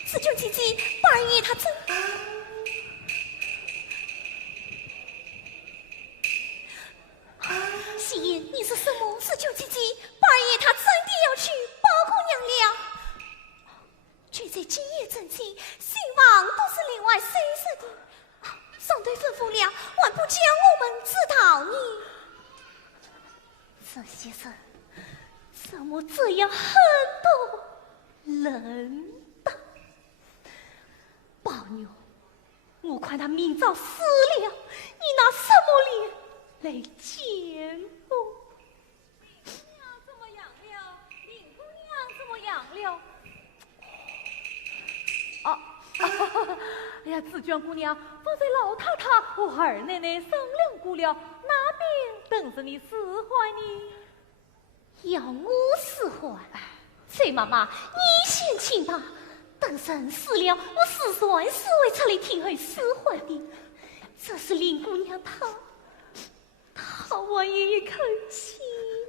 四舅姐姐，八爷他真……夕颜，你说什么？四舅姐姐，八爷他真的要去包姑娘了。却在今夜正寝，新房都是另外谁设的。上对吩咐了，还不将我们知道呢？这些事怎么这样很多人的？宝妞，我看他明早死了，你拿什么脸来见我？林姑娘怎么样了？林姑娘怎么样了？哎呀，紫娟姑娘，方才老太太和二奶奶商量过了，那边等着你释怀呢。要我释怀？崔妈妈，你先请吧。等人死了，我死算是会出来听会释怀的。这是林姑娘她还有一口气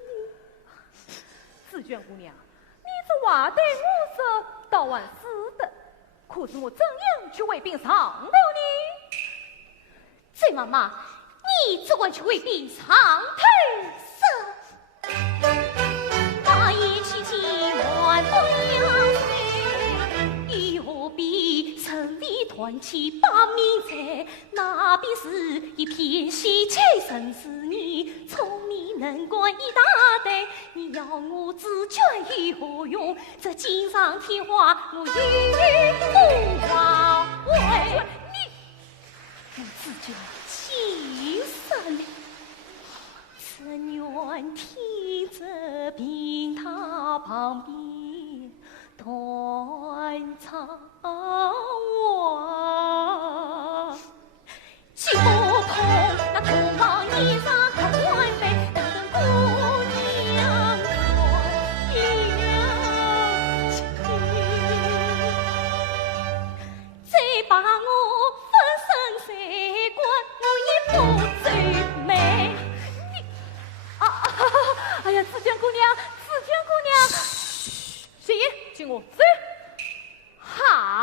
呢。紫娟姑娘，你这话对我说倒还是的，可是我怎样去为兵上头呢？崔妈妈，你只管去为兵上头是。八爷去见万不良才，又何必成立团旗把名在？那便是一片喜气生死你，聪明能干一大堆。你要我自觉有何用？这锦上添花，我与不枉为你，我自觉气死了。这愿听着病榻旁边断肠话，就痛那痛往衣裳快飞，等姑娘了情，再把我分身三观，我也不最美。哎呀，紫娟姑娘，紫娟姑娘，谁请我走？好。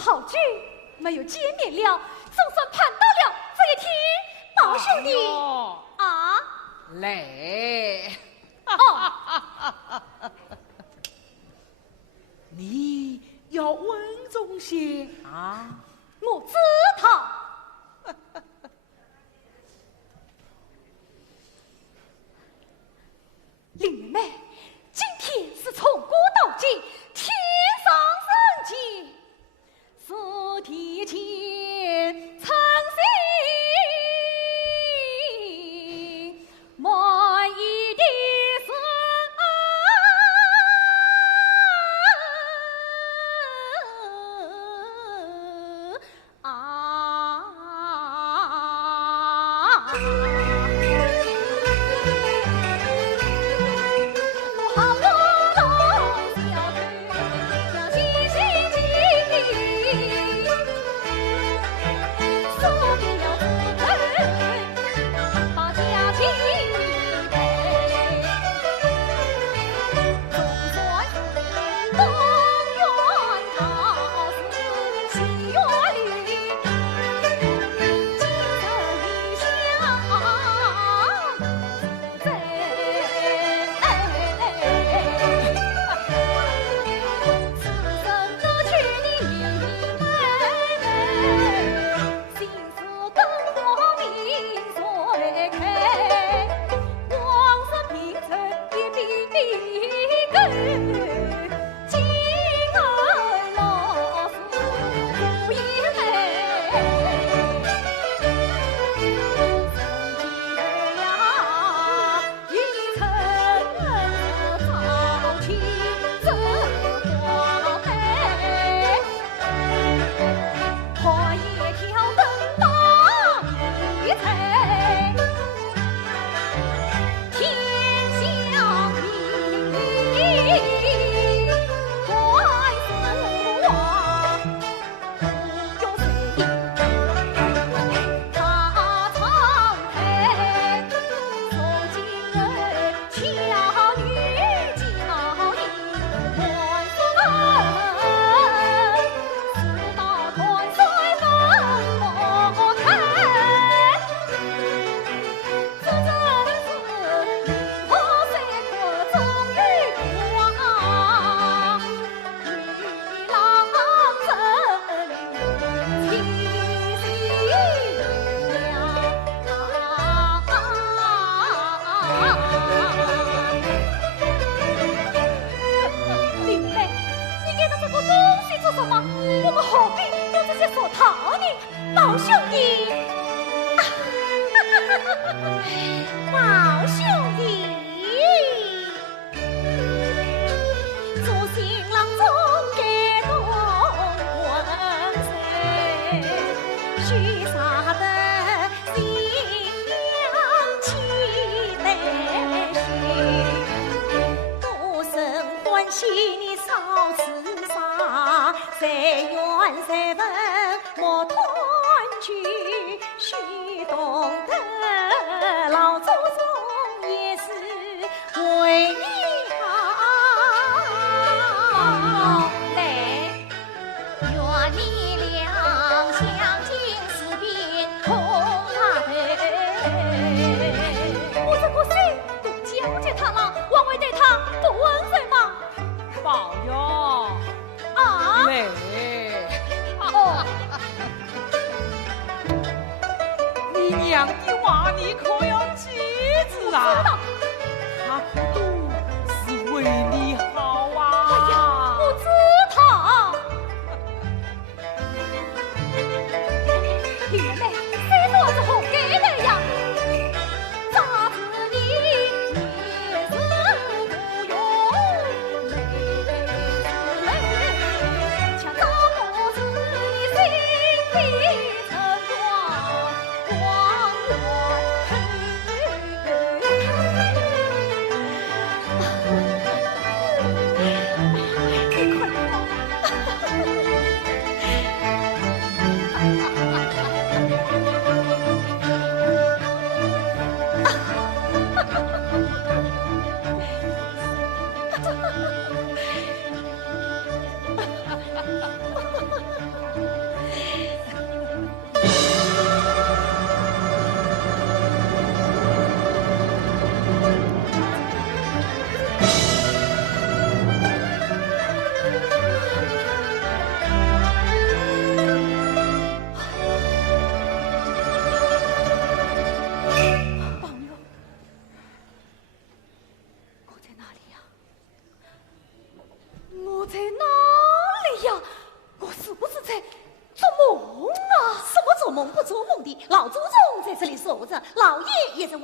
好久没有见面了，总算盼到了这一天，宝兄弟、啊，来，哦，你要稳重些啊！我知道。林妹妹，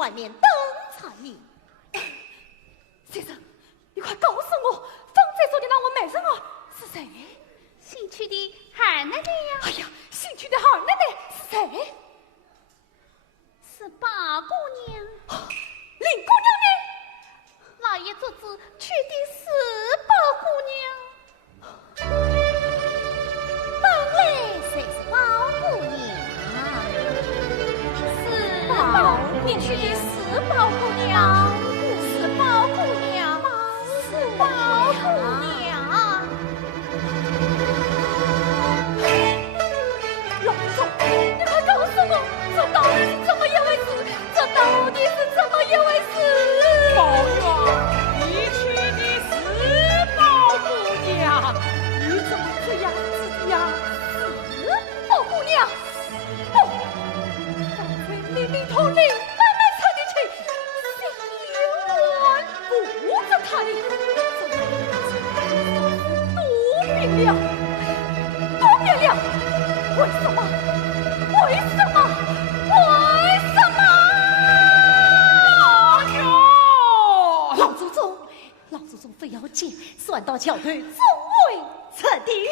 外面等残你。先生，你快告诉我，方才说的那位美人儿是谁？姓曲的二奶奶呀。哎呀，姓曲的二奶奶是谁？是八姑娘。林姑娘呢？老爷做主娶的是八姑娘。本来谁是八姑娘？是宝，你娶的是八姑娘，是八姑娘，是八姑娘。老总，你快告诉我，这到底是怎么一回事？这到底是怎么一回事？宝玉，你娶的了，多变了！为什么？为什么？为什么？老祖宗非要见，算到桥头，总为此地。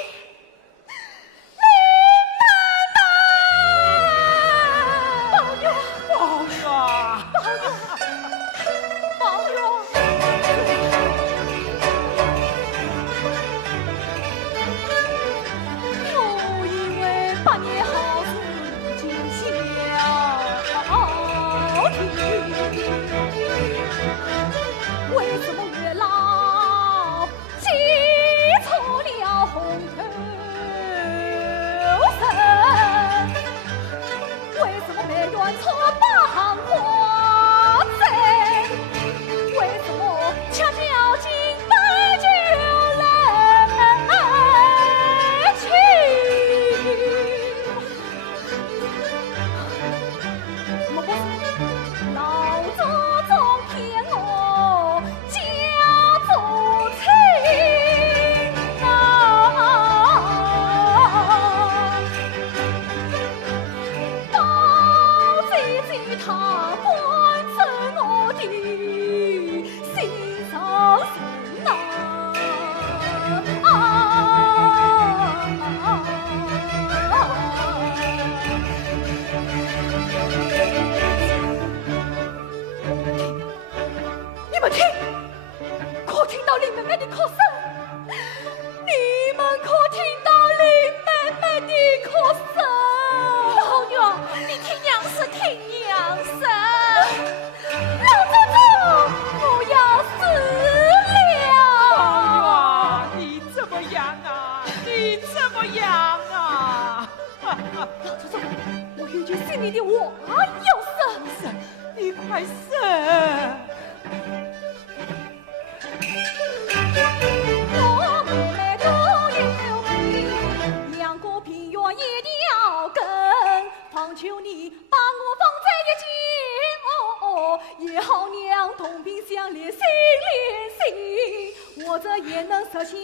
我这也能设想，见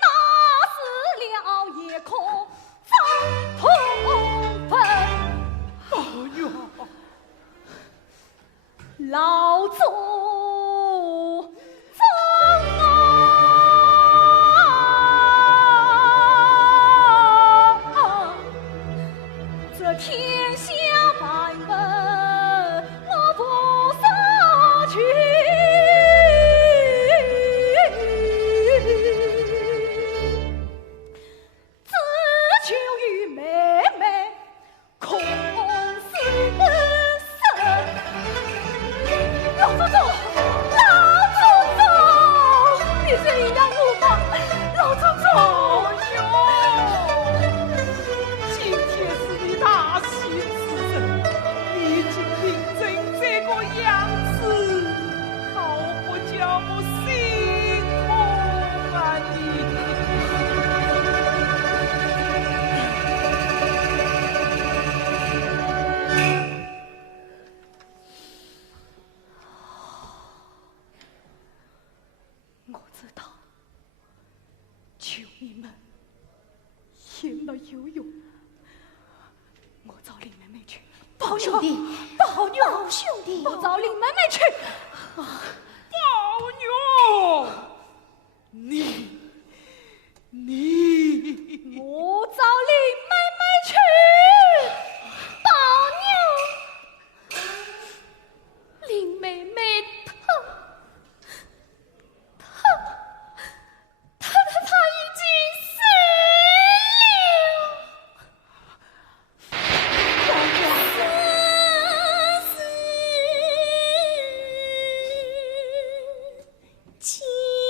那死了也可葬同坟。哎呦，老祖宗啊，这天下百闻我不舍去。亲。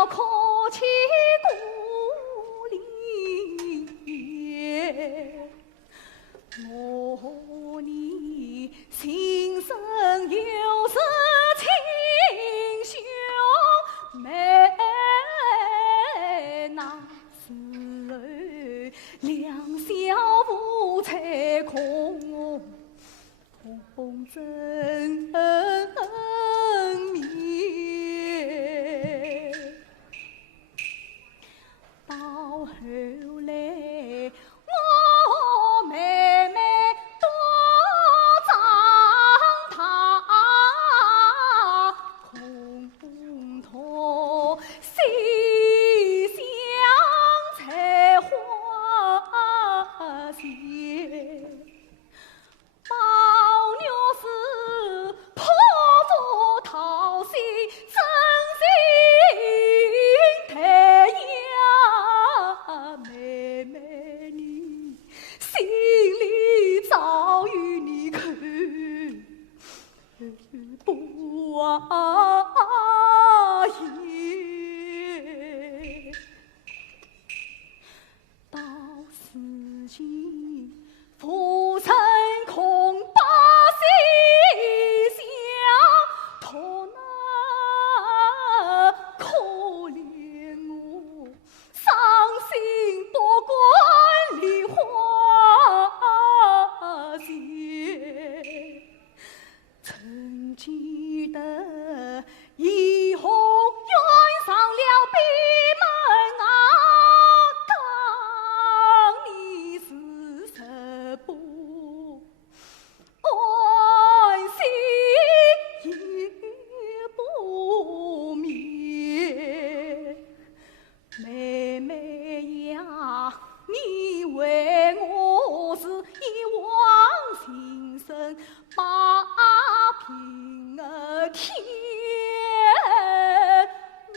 小可亲故里，我你心生有时亲兄妹，那时候两小无猜空，同枕眠。到后来，我妹妹多长大，共同心相采花谢。宝牛是破竹桃心，真心太呀，妹妹你心里早有你看不言。到如今浮生空把心想，托那可怜我伤心不管梨花谢。曾记得以后愿上了闭门啊，讲你是十不安心也不眠。妹妹呀，你为我是一往情深，把平儿天，我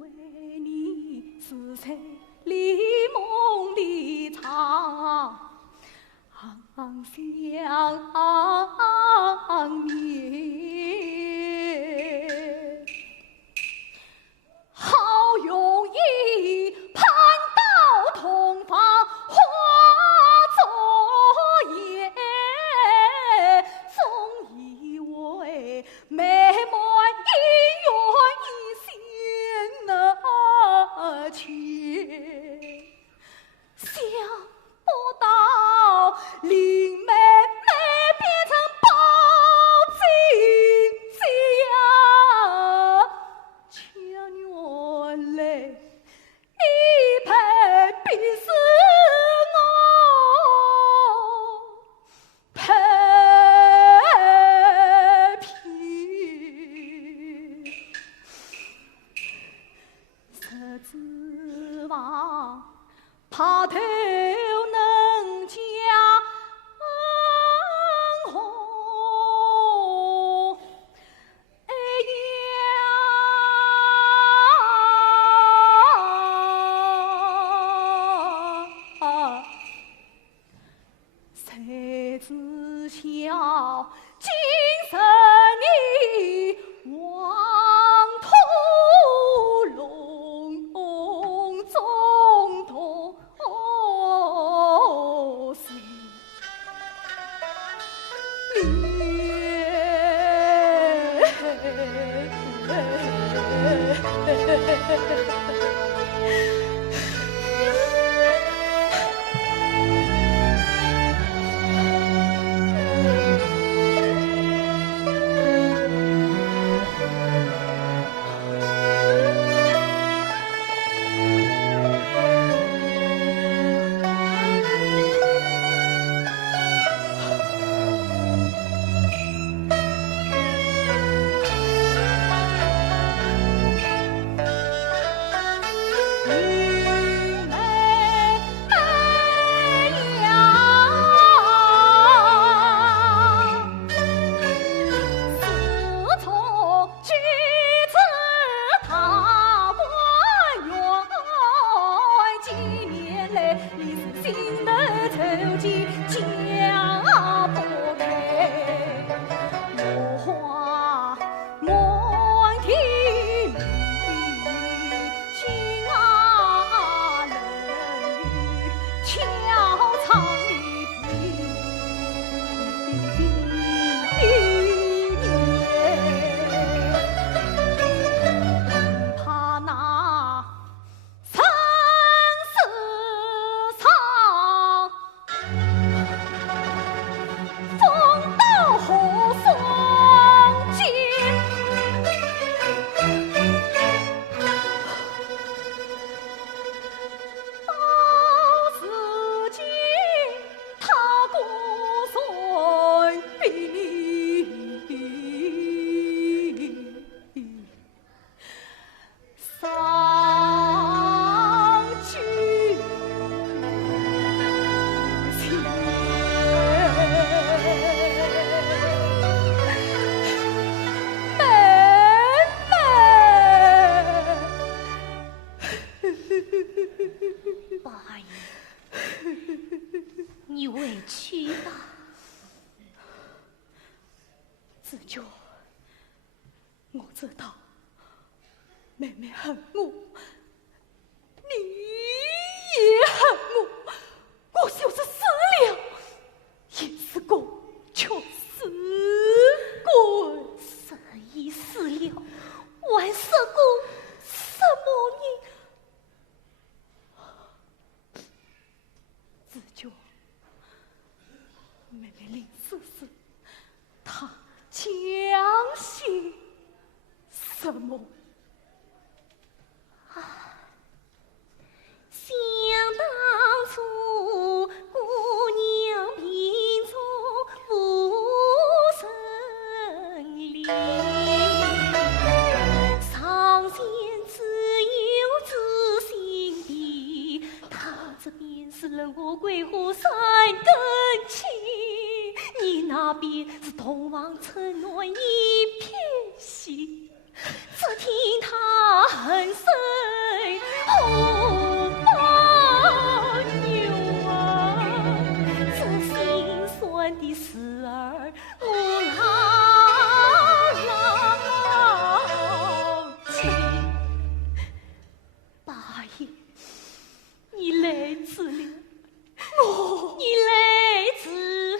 为你是在里梦里长相念。好容易盼到同房花作业，总以为美满姻缘一线牵，想不到灵妹变成包金家，却原来一派必是我配偏，十指望怕头能将红，哎呀，谁知晓今生你望土笼中多心子娇，我知道妹妹恨我，你也恨我，我就是死了，也是个却死鬼，死已死了，还是个什么人？子娇，妹妹临死时，她讲些什么？想当初姑娘贫中无生理，上仙只有知心的，他这边是人我桂花三更情，你那边是同往承诺一片心，只听他恨声呼把牛啊，这心酸的事儿我牢记。八爷，你来迟了，你来迟了。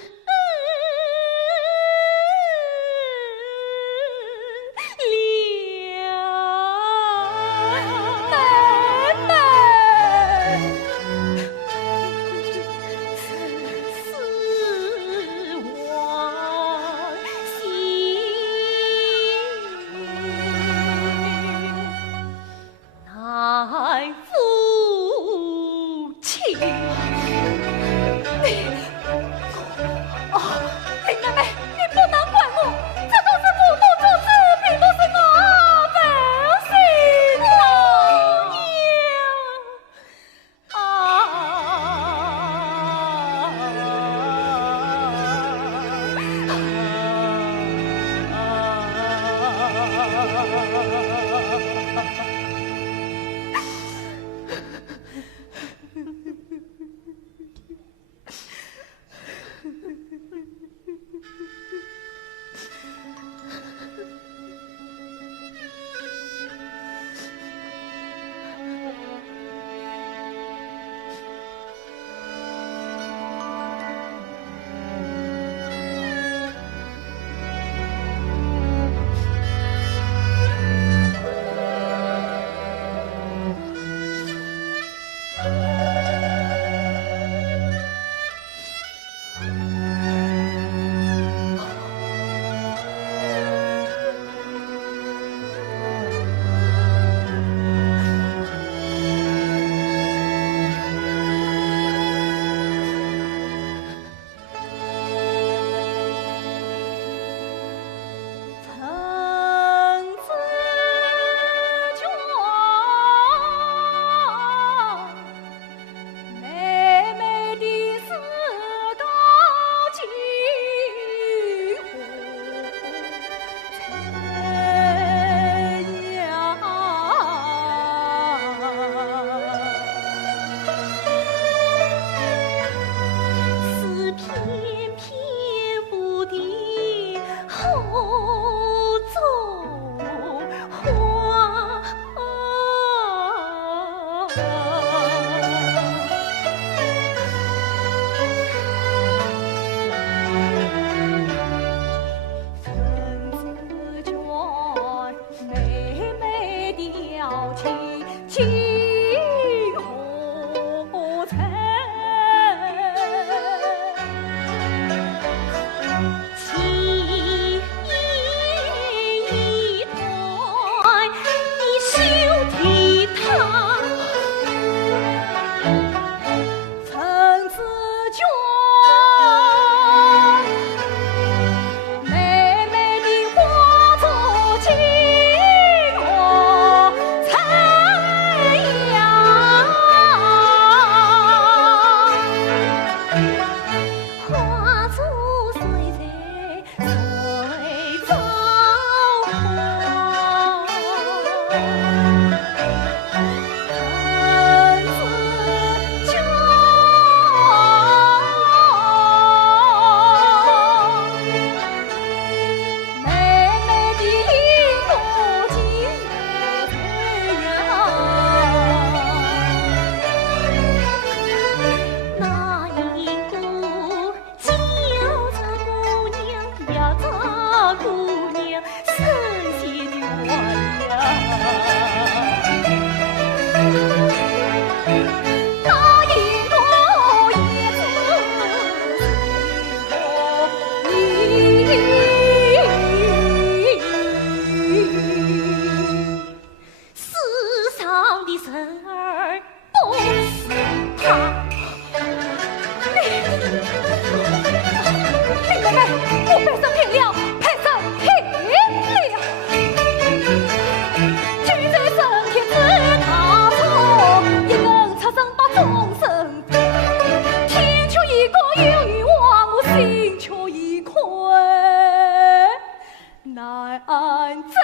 难再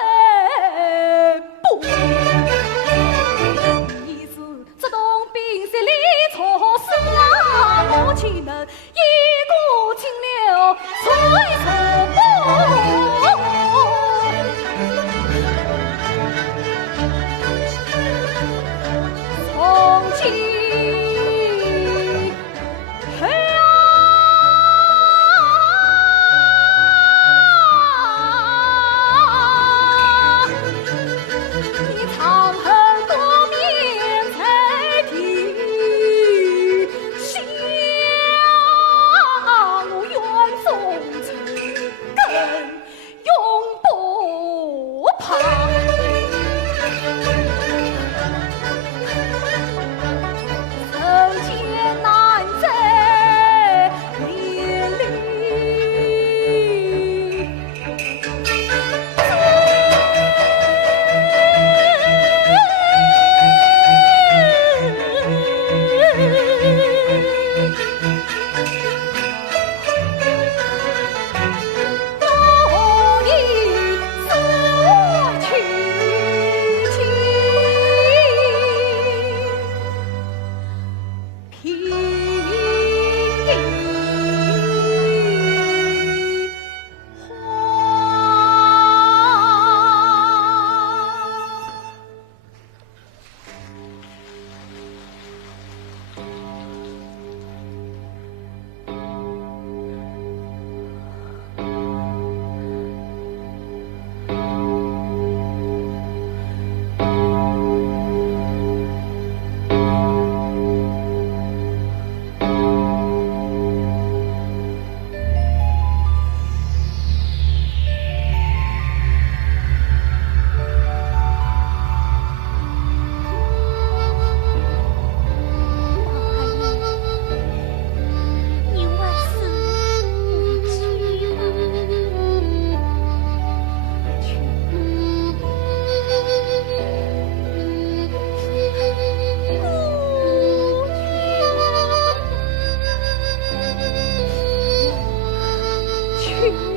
不。你是这东兵势里错失啊，我岂能一顾清流随错过？从今。去。